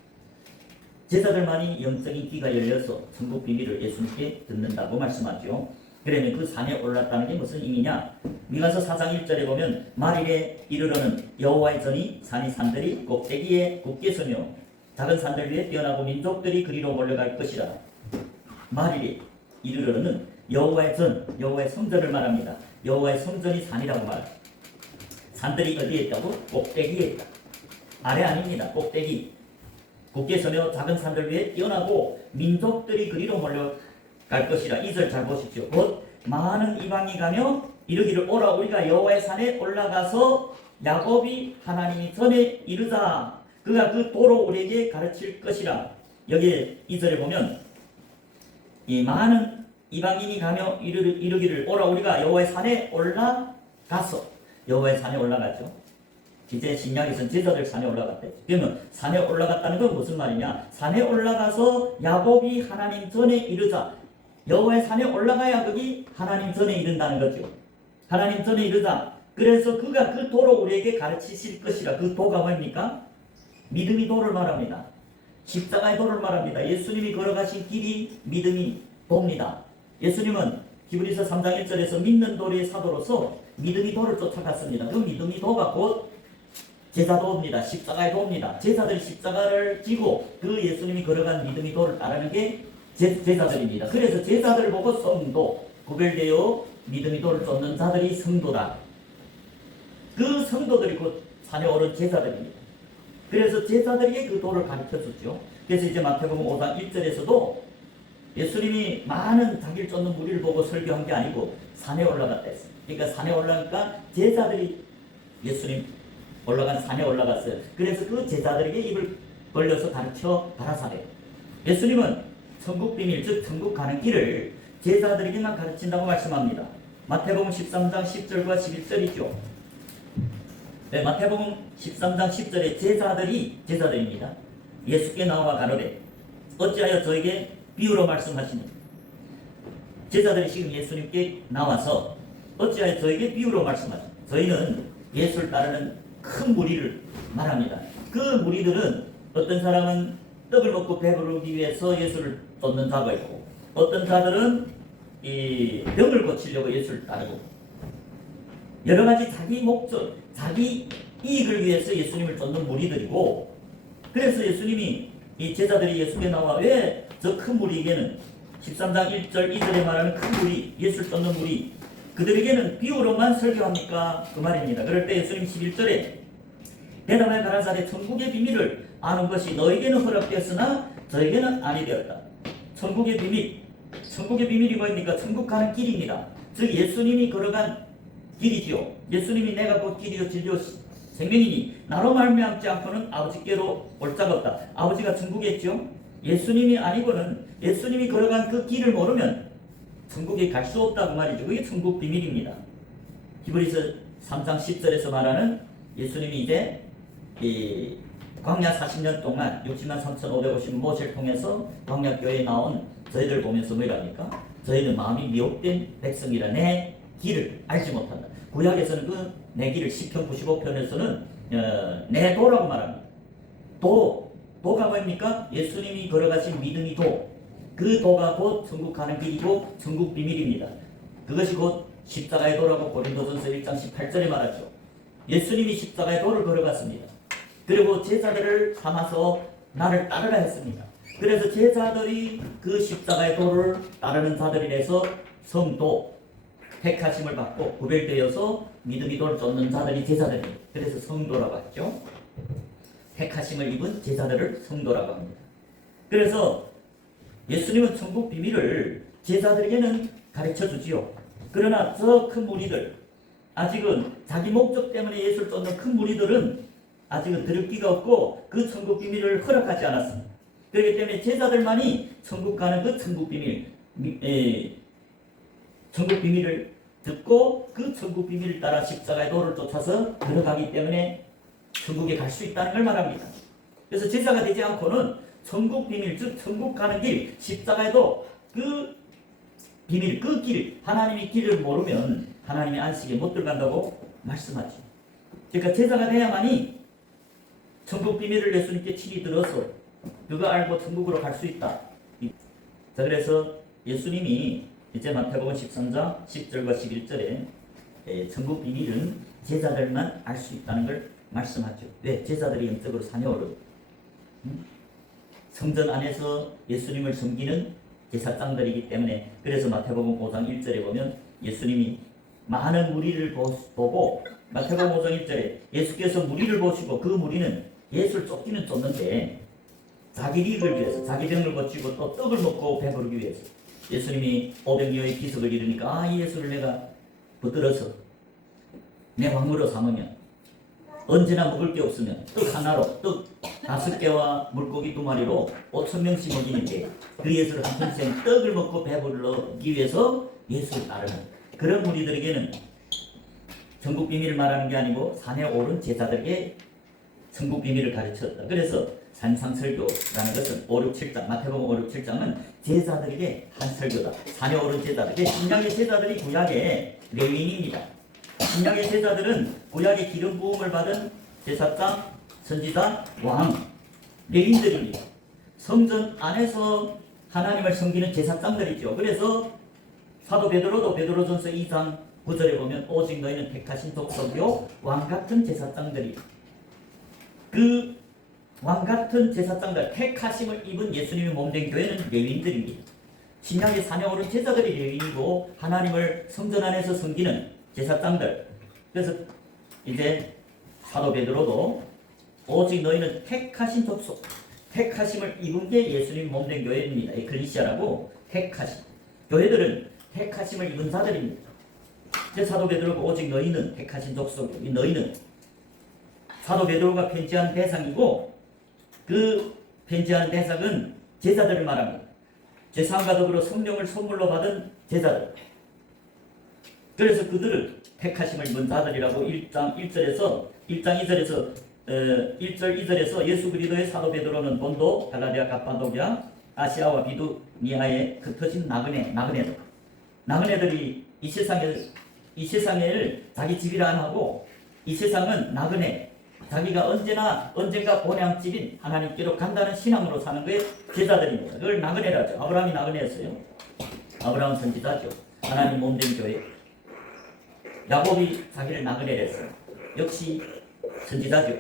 제자들만이 영적인 귀가 열려서 천국 비밀을 예수님께 듣는다고 말씀하죠. 그러면 그 산에 올랐다는 게 무슨 의미냐? 미가서 4장 1절에 보면 말일에 이르러는 여호와의 전이 산이 산들이 꼭대기에 굳게 서며 작은 산들 위에 뛰어나고 민족들이 그리로 몰려갈 것이라. 말일에 이르러는 여호와의 전, 여호와의 성전을 말합니다. 여호와의 성전이 산이라고 말합니다. 산들이 어디에 있다고? 꼭대기에 있다. 아래 아닙니다. 꼭대기. 굳게 서며 작은 산들 위에 뛰어나고 민족들이 그리로 몰려갈 것이라. 2절 잘 보십시오. 곧 많은 이방이 가며 이르기를 오라 우리가 여호와의 산에 올라가서 야곱이 하나님이 전에 이르자 그가 그 도로 우리에게 가르칠 것이라. 여기 2절에 보면 이 많은 이방인이 가며 이르기를 오라 우리가 여호와의 산에 올라가서 여호와의 산에 올라갔죠. 이제 신약에서는 제자들 산에 올라갔대. 그러면 산에 올라갔다는 건 무슨 말이냐? 산에 올라가서 야곱이 하나님 전에 이르자. 여호와의 산에 올라가야 거기 하나님 전에 이른다는 거죠. 하나님 전에 이르자. 그래서 그가 그 도로 우리에게 가르치실 것이라. 그 도가 뭡니까? 믿음이 도를 말합니다. 십자가의 도를 말합니다. 예수님이 걸어가신 길이 믿음이 도입니다. 예수님은 히브리서 3장 1절에서 믿는 도리의 사도로서 믿음이 도를 쫓아갔습니다. 그 믿음이 도가 곧 제자도입니다. 십자가의 도입니다. 제자들이 십자가를 지고 그 예수님이 걸어간 믿음이 도를 따르는 게 제자들입니다. 그래서 제자들을 보고 성도, 구별되어 믿음이 도를 쫓는 자들이 성도다. 그 성도들이 곧 산에 오른 제자들입니다. 그래서 제자들에게 그 도를 가르쳐줬죠. 그래서 이제 마태복음 5장 1절에서도 예수님이 많은 자기를 쫓는 무리를 보고 설교한 게 아니고 산에 올라갔다 했어요. 그러니까 산에 올라가니까 제자들이 예수님 올라간 산에 올라갔어요. 그래서 그 제자들에게 입을 벌려서 가르쳐 가라사대. 예수님은 천국 비밀, 즉 천국 가는 길을 제자들에게만 가르친다고 말씀합니다. 마태복음 13장 10절과 11절이죠. 네, 마태복음 13장 10절에 제자들입니다. 예수께 나와 가로되 어찌하여 저에게 비유로 말씀하시니. 제자들이 지금 예수님께 나와서 어찌하여 저에게 비유로 말씀하시니. 저희는 예수를 따르는 큰 무리를 말합니다. 그 무리들은 어떤 사람은 떡을 먹고 배부르기 위해서 예수를 쫓는 자가 있고 어떤 자들은 이 병을 고치려고 예수를 따르고 여러 가지 자기 목적, 자기 이익을 위해서 예수님을 쫓는 무리들이고 그래서 예수님이 이 제자들이 예수께 나와 왜 저 큰 무리에게는 13장 1절 2절에 말하는 큰 무리, 예수를 쫓는 무리 그들에게는 비유로만 설교합니까? 그 말입니다. 그럴 때 예수님 11절에 대답하여 가라사대 천국의 비밀을 아는 것이 너에게는 허락되었으나 저에게는 아니 되었다. 천국의 비밀이 뭐입니까? 천국 가는 길입니다. 즉 예수님이 걸어간 길이지요. 예수님이 내가 곧 길이요 진리요 생명이니 나로 말미암지 않고는 아버지께로 올 자가 없다. 아버지가 천국에 있죠. 예수님이 아니고는 예수님이 걸어간 그 길을 모르면 천국에 갈 수 없다고 말이죠. 그게 천국 비밀입니다. 히브리서 3장 10절에서 말하는 예수님이 이제 이 광야 40년 동안 60만 3,550 모세를 통해서 광야교회에 나온 저희들 보면서 뭐랍니까? 저희는 마음이 미혹된 백성이라 내 길을 알지 못한다. 구약에서는 그 내 길을 10편 95편에서는 내 도라고 말합니다. 도가 뭡니까? 예수님이 걸어가신 믿음이 도. 그 도가 곧 천국 가는 길이고 천국 비밀입니다. 그것이 곧 십자가의 도라고 고린도전서 1장 18절에 말하죠. 예수님이 십자가의 도를 걸어갔습니다. 그리고 제자들을 삼아서 나를 따르라 했습니다. 그래서 제자들이 그 십자가의 도를 따르는 자들이라서 성도, 택하심을 받고 구별되어서 믿음이 도를 쫓는 자들이 제자들이에요. 그래서 성도라고 하죠. 택하심을 입은 제자들을 성도라고 합니다. 그래서 예수님은 천국 비밀을 제자들에게는 가르쳐 주지요. 그러나 저 큰 무리들, 아직은 자기 목적 때문에 예수를 쫓는 큰 무리들은 아직은 들을 기가 없고 그 천국 비밀을 허락하지 않았습니다. 그렇기 때문에 제자들만이 천국 가는 그 천국 비밀을 듣고 그 천국 비밀을 따라 십자가의 도를 쫓아서 들어가기 때문에 천국에 갈 수 있다는 걸 말합니다. 그래서 제자가 되지 않고는 천국 비밀, 즉 천국 가는 길, 십자가의 도, 그 비밀, 그 길, 하나님의 길을 모르면 하나님의 안식에 못 들어간다고 말씀하죠. 그러니까 제자가 돼야만이 천국 비밀을 예수님께 친히 들어서 그거 알고 천국으로 갈 수 있다. 자, 그래서 예수님이 이제 마태복음 13장 10절과 11절에 천국 비밀은 제자들만 알 수 있다는 걸 말씀하죠. 왜? 제자들이 영적으로 사녀를 성전 안에서 예수님을 섬기는 제사장들이기 때문에, 그래서 마태복음 5장 1절에 보면 예수님이 많은 무리를 보고, 마태복음 5장 1절에 예수께서 무리를 보시고, 그 무리는 예수를 쫓기는 쫓는데 자기 이익을 위해서, 자기 병을 고치고 또 떡을 먹고 배부르기 위해서 예수님이 오병이어의 기적을 이루니까 이 예수를 내가 붙들어서 내 왕으로 삼으면 언제나 먹을 게 없으면 떡 하나로, 떡 5개와 물고기 2마리로 5,000명씩 먹이는데 그 예수를 한평생 떡을 먹고 배부르기 위해서 예수를 따르는 그런 무리들에게는 천국 비밀을 말하는 게 아니고 산에 오른 제자들에게 천국 비밀을 가르쳤다. 그래서 산상설교라는 것은 5, 6, 7장, 마태복음 5, 6, 7장은 제자들에게 한 설교다. 산에 오른 제자들. 신약의 제자들이 구약의 레위인입니다. 신약의 제자들은 구약의 기름 부음을 받은 제사장, 선지자, 왕, 레위인들입니다. 성전 안에서 하나님을 섬기는 제사장들이죠. 그래서 사도 베드로도 베드로전서 2장 9절에 보면 오직 너희는 택하신 족속이요 왕같은 제사장들이, 그 왕같은 제사장들, 택하심을 입은 예수님의 몸된 교회는 레위인들입니다. 신약의 산에 오른 제자들이 레위인이고 하나님을 성전 안에서 섬기는 제사장들. 그래서 이제 사도 베드로도 오직 너희는 택하신 족속, 택하심을 입은 게 예수님 몸된 교회입니다. 에클리시아라고 택하심. 교회들은 택하심을 입은 자들입니다. 이제 사도 베드로가 오직 너희는 택하신 족속, 너희는 사도 베드로가 편지한 대상이고, 그 편지하는 대상은 제자들을 말합니다. 제사함과 더불어 성령을 선물로 받은 제자들. 그래서 그들을 택하심을 입은 자들이라고 1장 1절 2절에서 예수 그리스도의 사도 베드로는 본도, 갈라디아, 갑바도기아, 아시아와 비두니아에 흩어진 나그네들이 이 세상을 자기 집이라 안 하고, 이 세상은 나그네, 자기가 언젠가 본향집인 하나님께로 간다는 신앙으로 사는 게 제자들입니다. 그걸 나그네라죠. 아브라함이 나그네였어요. 아브라함 선지자죠. 하나님 몸된 교회. 야곱이 자기를 나그네라 했어요. 역시 선지자죠.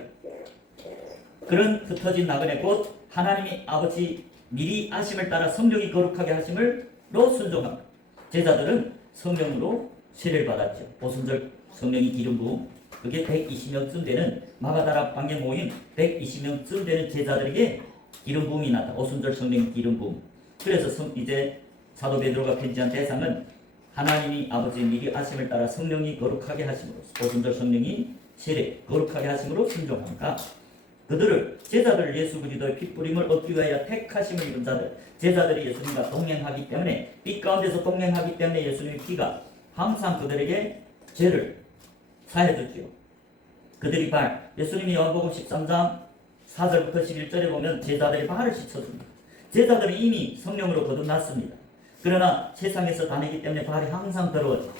그런 흩어진 나그네, 곧 하나님이 아버지 미리 아심을 따라 성령이 거룩하게 하심을로 순종합니다. 제자들은 성령으로 세례를 받았죠. 오순절 성령이 기름 부음. 그게 120명쯤 되는, 마가다라 방에 모인 120명쯤 되는 제자들에게 기름 부음이 나타. 오순절 성령 기름 부음. 그래서 이제 사도 베드로가 편지한 대상은 하나님이 아버지 미리 아심을 따라 성령이 거룩하게 하심으로, 오순절 성령이 세례 거룩하게 하심으로 순종한다. 그들을, 제자들, 예수 그리스도의 핏부림을 얻기 위하여 택하심을 입은 자들, 제자들이 예수님과 동행하기 때문에, 빛 가운데서 동행하기 때문에 예수님의 피가 항상 그들에게 죄를 사해줬죠. 그들이 예수님이 요한복음 13장 4절부터 11절에 보면 제자들이 발을 씻어줍니다. 제자들이 이미 성령으로 거듭났습니다. 그러나 세상에서 다니기 때문에 발이 항상 더러워지죠.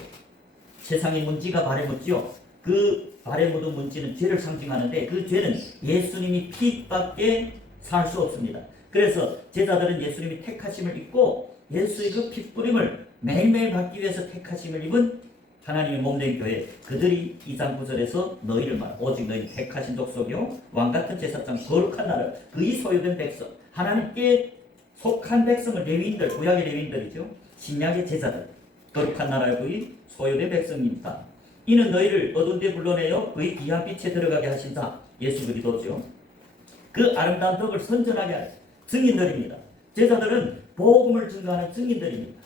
세상의 문지가 발에 묻지요. 그 발에 묻은 문지는 죄를 상징하는데, 그 죄는 예수님이 피밖에 살 수 없습니다. 그래서 제자들은 예수님이 택하심을 입고 예수의 그 핏부림을 매일매일 받기 위해서 택하심을 입은 하나님의 몸된 교회, 그들이 2장 9절에서 너희를 말, 오직 너희 택하신 족속이요 왕같은 제사장, 거룩한 나라, 그의 소유된 백성, 하나님께 속한 백성은 레위인들, 구약의 레위인들이죠. 신약의 제자들, 거룩한 나라의 그의 소유된 백성입니다. 이는 너희를 어두운 데 불러내어 그의 귀한 빛에 들어가게 하신 자, 예수 그리스도죠. 그 아름다운 덕을 선전하게 할 증인들입니다. 제자들은 복음을 증거하는 증인들입니다.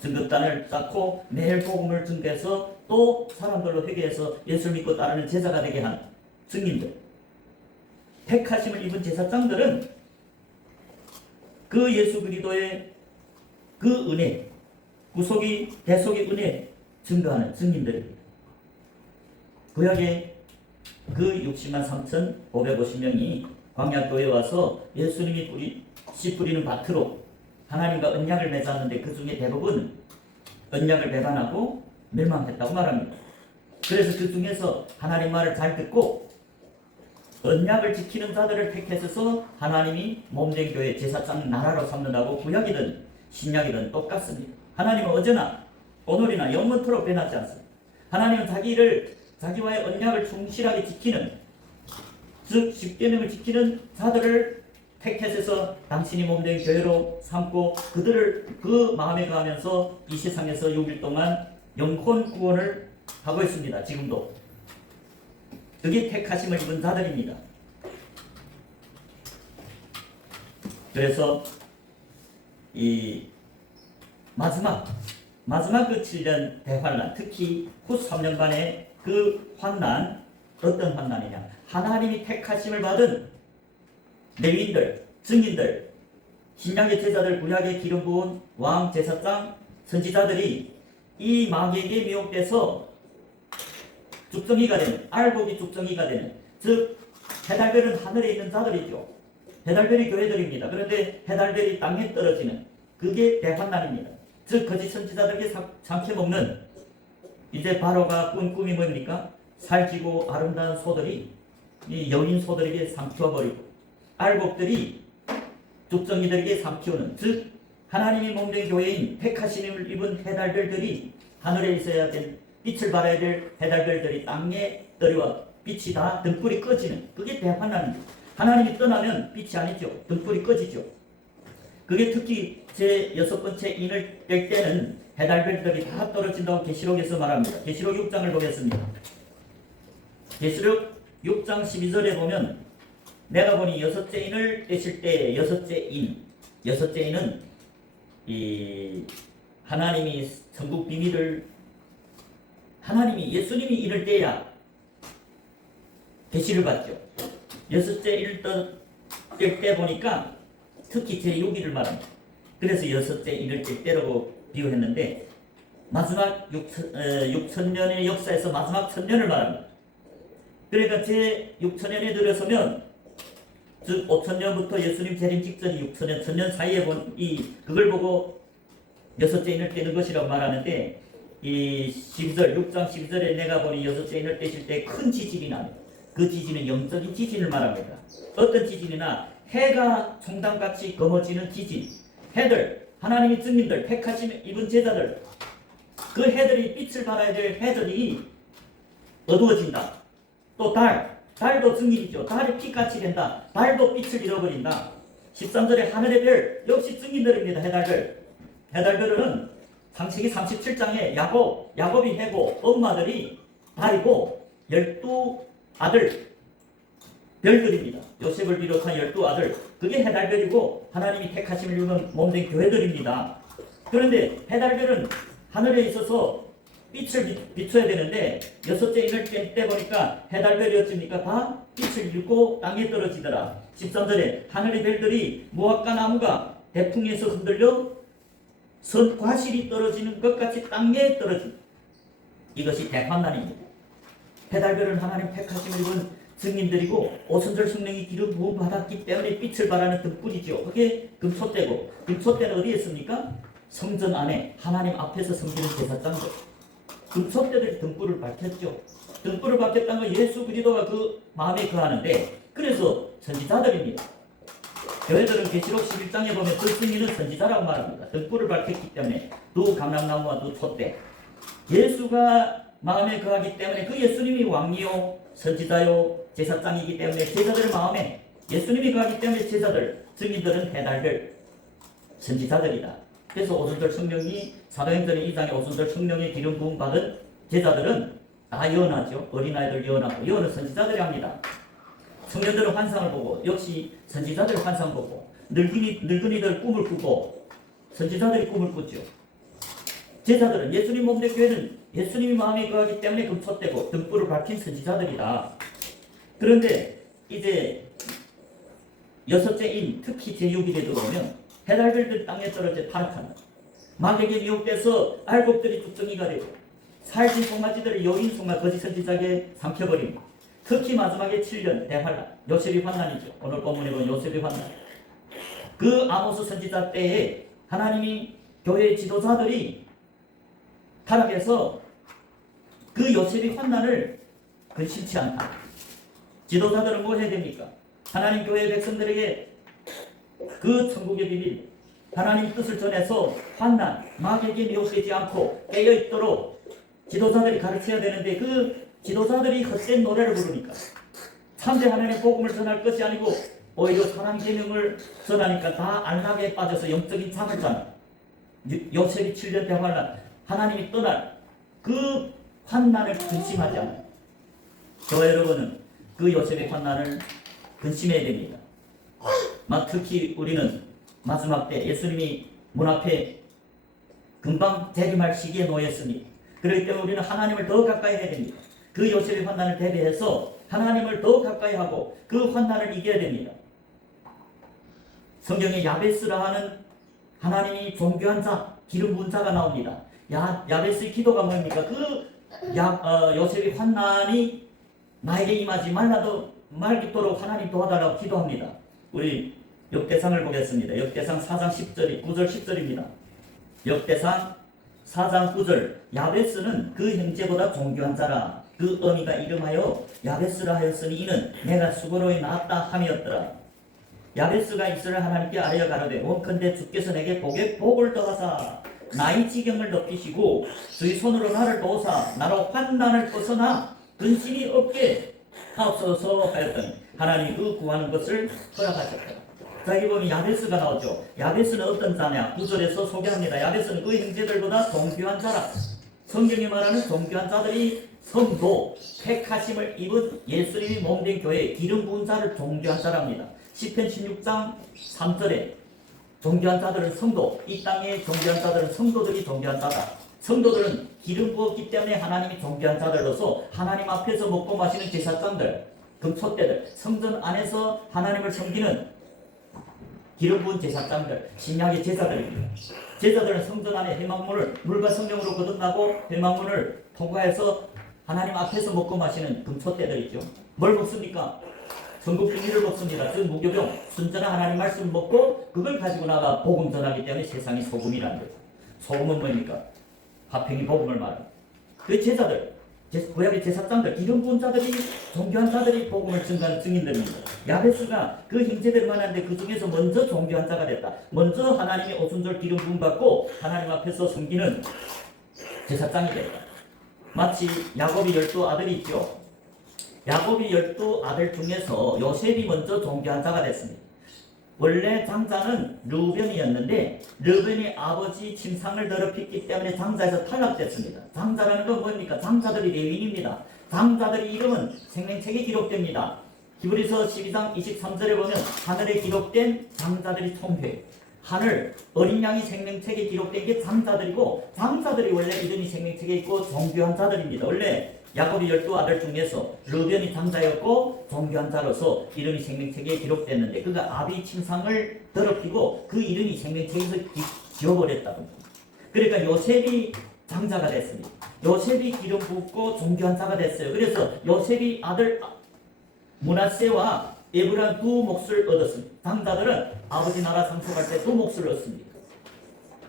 증거단을 쌓고 매일 복음을 증거해서 또 사람들로 회개해서 예수를 믿고 따르는 제자가 되게 하는 증인들. 택하심을 입은 제사장들은 그 예수 그리스도의 그 은혜, 구속이 대속의 은혜 증거하는 증인들입니다. 구약의 그 60만 3,550명이 광야교회에 와서 예수님이 씨 뿌리는 밭으로 하나님과 언약을 맺었는데, 그 중에 대부분 언약을 배반하고 멸망했다고 말합니다. 그래서 그 중에서 하나님 말을 잘 듣고 언약을 지키는 자들을 택해서 하나님이 몸된 교회 제사장 나라로 삼는다고 구약이든 신약이든 똑같습니다. 하나님은 어제나 오늘이나 영원토록 변하지 않습니다. 하나님은 자기와의 언약을 충실하게 지키는, 즉 십계명을 지키는 자들을 택해서 당신이 몸된 교회로 삼고 그들을 그 마음에 거하면서 이 세상에서 6일 동안 영혼 구원을 하고 있습니다. 지금도 그게 택하심을 입은 자들입니다. 그래서 이 마지막 그 7년 대환란, 특히 후 3년간의 그 환난, 어떤 환난이냐, 하나님이 택하심을 받은 레위인들, 증인들, 신약의 제자들, 구약의 기름 부은 왕, 제사장, 선지자들이 이 마귀에게 미혹돼서 죽정이가 되는, 알곡이 죽정이가 되는, 즉 해달별은 하늘에 있는 자들이죠. 해달별이 교회들입니다. 그런데 해달별이 땅에 떨어지는, 그게 대환난입니다. 즉 거짓 선지자들에게 삼켜먹는, 이제 바로가 꾼 꿈이 뭡니까? 살찌고 아름다운 소들이 이 여인 소들에게 삼켜버리고 알곡들이 죽정이들에게 삼키우는, 즉 하나님이 몸된 교회인 택하심을 입은 해달별들이 하늘에 있어야 될 빛을 발해야 될 해달별들이 땅에 떨어와 빛이 다 등불이 꺼지는, 그게 대환난입니다. 하나님이 떠나면 빛이 아니죠. 등불이 꺼지죠. 그게 특히 제 6번째 인을 뗄 때는 해달별들이 다 떨어진다고 계시록에서 말합니다. 계시록 6장을 보겠습니다. 계시록 6장 12절에 보면 내가 보니 6째 인을 떼실 때 6째 인은 이 하나님이 천국 비밀을, 하나님이 예수님이 인을 떼야 계시를 받죠. 6째 인을 뗄 때 보니까 특히 제6일을 말합니다. 그래서 6째 인을 뗄 때라고 비유했는데 마지막 6천년의 역사에서 마지막 1000년을 말합니다. 그러니까 제 6천년에 들어서면, 즉 5천년부터 예수님 재림 직전이 6천년, 1000년 사이에 본 그걸 보고 6째 인을 떼는 것이라고 말하는데, 이 12절, 6장 12절에 내가 보니 6째 인을 떼실 때 큰 지진이 납니다. 그 지진은 영적인 지진을 말합니다. 어떤 지진이나 해가 총당같이 검어지는 지진, 해들, 하나님의 증인들, 택하심 입은 제자들, 그 해들이 빛을 발해야 될 해들이 어두워진다. 또 달도 증인이죠. 달이 빛같이 된다. 달도 빛을 잃어버린다. 13절에 하늘의 별, 역시 증인들입니다. 해달별은 창세기 37장에 야곱이 해고 엄마들이 달이고 12아들 별들입니다. 요셉을 비롯한 12아들, 그게 해달별이고 하나님이 택하심을 입은 몸된 교회들입니다. 그런데 해달별은 하늘에 있어서 빛을 비춰야 되는데 6째 인을 때 보니까 해달별이 어찌입니까? 다 빛을 잃고 땅에 떨어지더라. 13절에 하늘의 별들이 무화과 나무가 대풍에서 흔들려 선과실이 떨어지는 것 같이 땅에 떨어진다. 이것이 대환난입니다. 해달별은 하나님 택하심을 입은 증인들이고 오순절 성령이 기름 부음 받았기 때문에 빛을 발하는 등불이죠. 그게 금초대고, 금초대는 어디에 있습니까? 성전 안에 하나님 앞에서 섬기는 제사장들. 금초대들이 등불을 밝혔죠. 등불을 밝혔다는 건 예수 그리스도가 그 마음에 거하는데, 그래서 선지자들입니다. 교회들은 계시록 11장에 보면 그 증인은 선지자라고 말합니다. 등불을 밝혔기 때문에 두 감람나무와 두 촛대. 예수가 마음에 거하기 때문에 그 예수님이 왕이요 선지자요 제사장이기 때문에 제자들 마음에 예수님이 거하기 때문에 제자들, 증인들은 해달별 선지자들이다. 그래서 오순절 성령이 사도행전의 2장에 오순절 성령의 기름 부음 받은 제자들은 다 예언하죠. 어린아이들 예언하고, 예언은 선지자들이 합니다. 청년들은 환상을 보고, 역시 선지자들 환상 보고, 늙은이들 꿈을 꾸고 선지자들이 꿈을 꾸죠. 제자들은, 예수님 몸된 교회는 예수님이 마음에 거하기 때문에 금초대고 등불을 밝힌 선지자들이다. 그런데 이제 6째 인, 특히 제6일에 들어오면 해달별들 땅에 떨어져 타락한다. 마귀에게 미혹돼서 알곡들이 죽정이가 되고 살진 송아지들을 여인 송아 거짓 선지자에게 삼켜버립니다. 특히 마지막에 7년 대환란, 요셉이 환난이죠. 오늘 본문에 보면 요셉이 환난. 그 아모스 선지자 때에 하나님이 교회의 지도자들이 타락해서 그 요셉이 환난을 근심치 않다. 지도자들은 뭐 해야 됩니까? 하나님 교회의 백성들에게 그 천국의 비밀, 하나님 뜻을 전해서 환난, 마귀에게 미혹되지 않고 깨어있도록 지도자들이 가르쳐야 되는데 그 지도자들이 헛된 노래를 부르니까 참된 하나님의 복음을 전할 것이 아니고 오히려 사람 계명을 전하니까 다 안락에 빠져서 영적인 잠을 자는 요셉이 7년 때 환난, 하나님이 떠날 그 환난을 근심하지 않아요. 저와 여러분은 그 요셉의 환난을 근심해야 됩니다. 특히 우리는 마지막 때 예수님이 문 앞에 금방 재림할 시기에 놓였으니 그렇기 때문에 우리는 하나님을 더 가까이 해야 됩니다. 그 요셉의 환난을 대비해서 하나님을 더 가까이 하고 그 환난을 이겨야 됩니다. 성경에 야베스라 하는 하나님이 존귀한 자, 기름 부은 자가 나옵니다. 야베스의 기도가 뭡니까? 요셉의 환난이 나에게 임하지 말도록 하나님 도와달라고 기도합니다. 우리 역대상을 보겠습니다. 역대상 4장 10절이 9절 10절입니다. 역대상 4장 9절 야베스는 그 형제보다 존귀한 자라. 그 어미가 이름하여 야베스라 하였으니 이는 내가 수고로이 낳았다 함이었더라. 야베스가 이스라엘 하나님께 아뢰어 가로되 원컨대 주께서 내게 복을 더하사 나의 지경을 높이시고 주의 손으로 나를 도우사 나로 환난을 벗어나 근심이 없게 하옵소서 하였더니 하나님이 그 구하는 것을 허락하셨다. 자, 여기 보면 야베스가 나오죠. 야베스는 어떤 자냐? 9절에서 소개합니다. 야베스는 그 형제들보다 존귀한 자라. 성경이 말하는 존귀한 자들이 성도, 택하심을 입은 예수님이 몸된 교회 기름 부은 자를 존귀한 자랍니다. 시편 16장 3절에 존귀한 자들은 성도, 이 땅의 존귀한 자들은 성도들이 존귀한 자다. 성도들은 기름 부었기 때문에 하나님이 존귀한 자들로서 하나님 앞에서 먹고 마시는 제사장들, 금촛대들, 성전 안에서 하나님을 섬기는 기름 부은 제사장들, 신약의 제사들입니다. 제사들은 성전 안에 회막문을 물과 성령으로 거듭나고 회막문을 통과해서 하나님 앞에서 먹고 마시는 금촛대들이죠. 뭘 먹습니까? 전국 비밀을 먹습니다. 즉 무교병, 순전한 하나님 말씀을 먹고 그걸 가지고 나가 복음 전하기 때문에 세상이 소금이라는 거죠. 소금은 뭡니까? 화평이 복음을 말합니다. 그 제자들, 구약의 제사장들, 기름 부은 자들이, 존귀한 자들이 복음을 증거하는 증인들입니다. 야베스가 그 형제들 만한데 그 중에서 먼저 존귀한 자가 됐다. 먼저 하나님의 오순절 기름 부음 받고 하나님 앞에서 섬기는 제사장이 됐다. 마치 야곱이 12아들이 있죠. 야곱이 12아들 중에서 요셉이 먼저 존귀한 자가 됐습니다. 원래 장자는 르우벤이었는데 르우벤이 아버지 침상을 더럽혔기 때문에 장자에서 탈락됐습니다. 장자라는 건 뭡니까? 장자들이 레위인입니다. 장자들의 이름은 생명책에 기록됩니다. 히브리서 12장 23절에 보면 하늘에 기록된 장자들이 총회, 하늘 어린 양이 생명책에 기록된 게 장자들이고 장자들이 원래 이름이 생명책에 있고 존귀한 자들입니다. 원래 야곱이 12아들 중에서 르벤이 장자였고 존귀한 자로서 이름이 생명책에 기록됐는데 그가 아비 침상을 더럽히고 그 이름이 생명책에서 지워버렸다고. 그러니까 요셉이 장자가 됐습니다. 요셉이 기름 붓고 존귀한 자가 됐어요. 그래서 요셉이 아들 므낫세와 에브라임 두 몫을 얻었습니다. 장자들은 아버지 나라 상속할 때 두 몫을 얻습니다.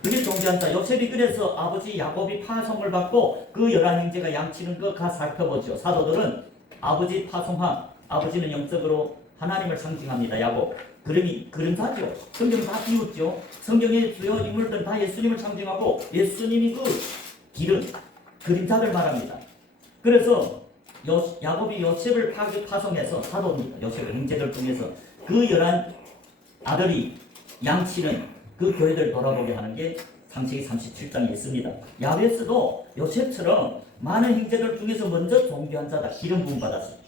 그게 존귀한 자. 요셉이 그래서 아버지 야곱이 파송을 받고 그 11형제가 양치는 거 가 살펴보죠. 사도들은 아버지 파송함, 아버지는 영적으로 하나님을 상징합니다. 야곱. 그림자죠. 성경 다 비웃죠. 성경의 주요 인물들은 다 예수님을 상징하고 예수님이 그 그림자들 말합니다. 그래서 야곱이 요셉을 파송해서 사도입니다. 요셉의 형제들 중에서 그 11아들이 양치는 그 교회들 돌아보게 하는 게 창세기 37장에 있습니다. 야베스도 요셉처럼 많은 형제들 중에서 먼저 존귀한 자다. 기름 부음 받았습니다.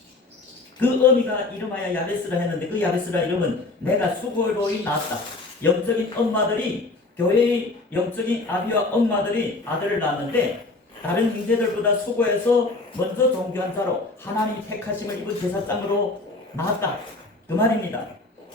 그 어미가 이름하여 야베스라 했는데 그 야베스라 이름은 내가 수고로이 낳았다. 영적인 엄마들이, 교회의 영적인 아비와 엄마들이 아들을 낳았는데 다른 형제들보다 수고해서 먼저 존귀한 자로 하나님이 택하심을 입은 제사장으로 낳았다. 그 말입니다.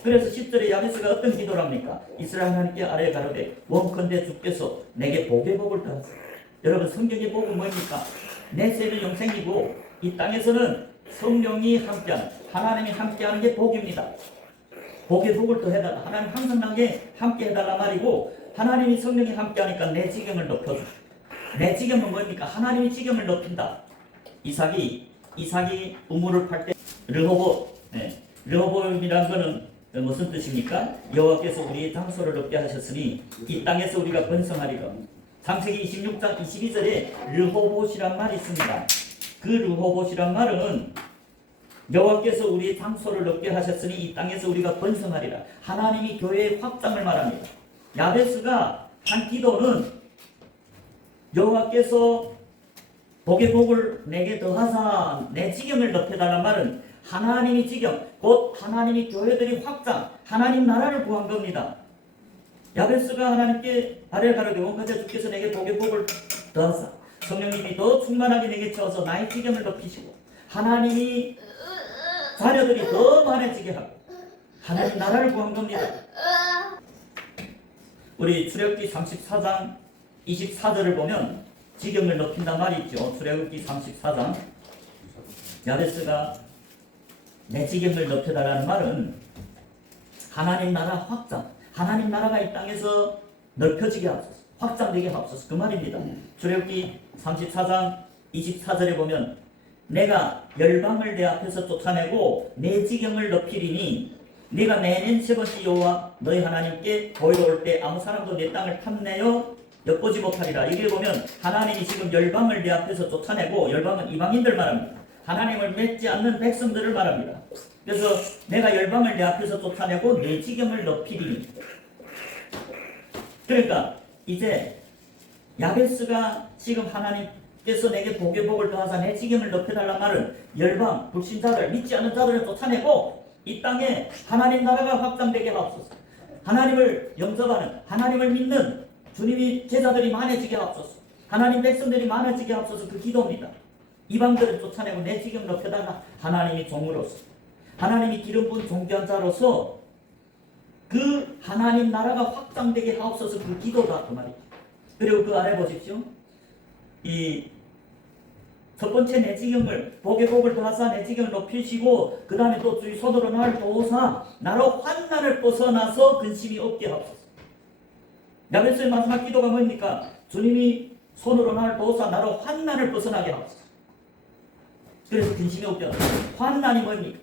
그래서 10절에 야베스가 어떤 기도를 합니까? 이스라엘 하나님께 아뢰어 가로되 원컨대 주께서 내게 복의 복을 더하소서. 여러분 성경의 복은 뭡니까? 내 세는 영생이고 이 땅에서는 성령이 함께하는, 하나님이 함께하는 게 복입니다. 복의 복을 더해달라. 하나님 항상 나에게 함께 해달라 말이고 하나님이 성령이 함께하니까 내 지경을 높여줘. 내 지경은 뭡니까? 하나님이 지경을 높인다. 이삭이 우물을 팔 때 르호보암이라는 거는 무슨 뜻입니까? 여호와께서 우리의 장소를 높게 하셨으니 이 땅에서 우리가 번성하리라. 창세기 26장 22절에 르호봇이란 말이 있습니다. 그 르호봇이란 말은 여호와께서 우리의 장소를 높게 하셨으니 이 땅에서 우리가 번성하리라. 하나님이 교회의 확장을 말합니다. 야베스가 한 기도는 여호와께서 복의 복을 내게 더하사 내 지경을 높여달란 말은 하나님이 지경, 곧 하나님이 교회들이 확장, 하나님 나라를 구한 겁니다. 야베스가 하나님께 아뢰를 가로되 원하자 주께서 내게 복의 복을 더하사 성령님이 더 충만하게 내게 채워서 나의 지경을 높이시고 하나님이 자녀들이 더 많아지게 하고 하나님 나라를 구한 겁니다. 우리 출애굽기 34장 24절을 보면 지경을 높인단 말이 있죠. 출애굽기 34장 야베스가 내 지경을 높여달라는 말은 하나님 나라 확장, 하나님 나라가 이 땅에서 넓혀지게 하옵소서, 확장되게 하옵소서 그 말입니다. 출애굽기 34장 24절에 보면 내가 열방을 내 앞에서 쫓아내고 내 지경을 높이리니 네가 매년 세 번째 여호와 너희 하나님께 보이러 올 때 아무 사람도 내 땅을 탐내어 엿보지 못하리라. 여기를 보면 하나님이 지금 열방을 내 앞에서 쫓아내고, 열방은 이방인들 말합니다. 하나님을 맺지 않는 백성들을 말합니다. 그래서 내가 열방을 내 앞에서 쫓아내고 내 지경을 높이리니, 그러니까 이제 야베스가 지금 하나님께서 내게 복의 복을 더하사 내 지경을 높여달란 말은 열방, 불신자들, 믿지 않는 자들을 쫓아내고 이 땅에 하나님 나라가 확장되게 하옵소서, 하나님을 영접하는, 하나님을 믿는 주님이 제자들이 많아지게 하옵소서, 하나님 백성들이 많아지게 하옵소서 그 기도입니다. 이방들을 쫓아내고 내 지경 높여달라. 하나님이 종으로서, 하나님이 기름 부은 존귀한 자로서 그 하나님 나라가 확장되게 하옵소서 그 기도다 그 말이죠. 그리고 그 아래 보십시오. 이 첫 번째 내 지경을, 복의 복을 더하사 내 지경을 높이시고 그 다음에 또 주의 손으로 나를 도우사 나로 환난을 벗어나서 근심이 없게 하옵소서. 야베스의 마지막 기도가 뭡니까? 주님이 손으로 나를 도우사 나로 환난을 벗어나게 하옵소서. 그래서 근심이 없게 하옵소서. 환난이 뭡니까?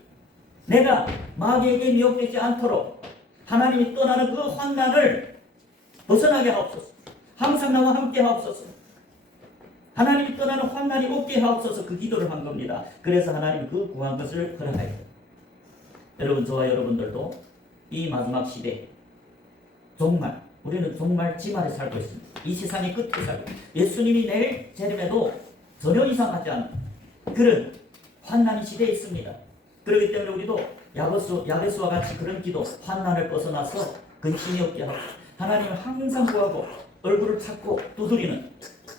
내가 마귀에게 미혹되지 않도록 하나님이 떠나는 그 환난을 벗어나게 하옵소서. 항상 나와 함께 하옵소서. 하나님이 떠나는 환난이 없게 하옵소서 그 기도를 한 겁니다. 그래서 하나님 그 구한 것을 허락하여 여러분, 저와 여러분들도 이 마지막 시대 정말 우리는 정말 지말에 살고 있습니다. 이 세상의 끝에 살고, 예수님이 내일 재림에도 전혀 이상하지 않은 그런 환난이 시대에 있습니다. 그렇기 때문에 우리도 야베스와 같이 그런 기도, 환난을 벗어나서 근심이 없게 하고 하나님을 항상 구하고 얼굴을 찾고 두드리는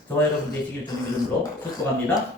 저와 여러분 되시길 주님 이름으로 축복합니다.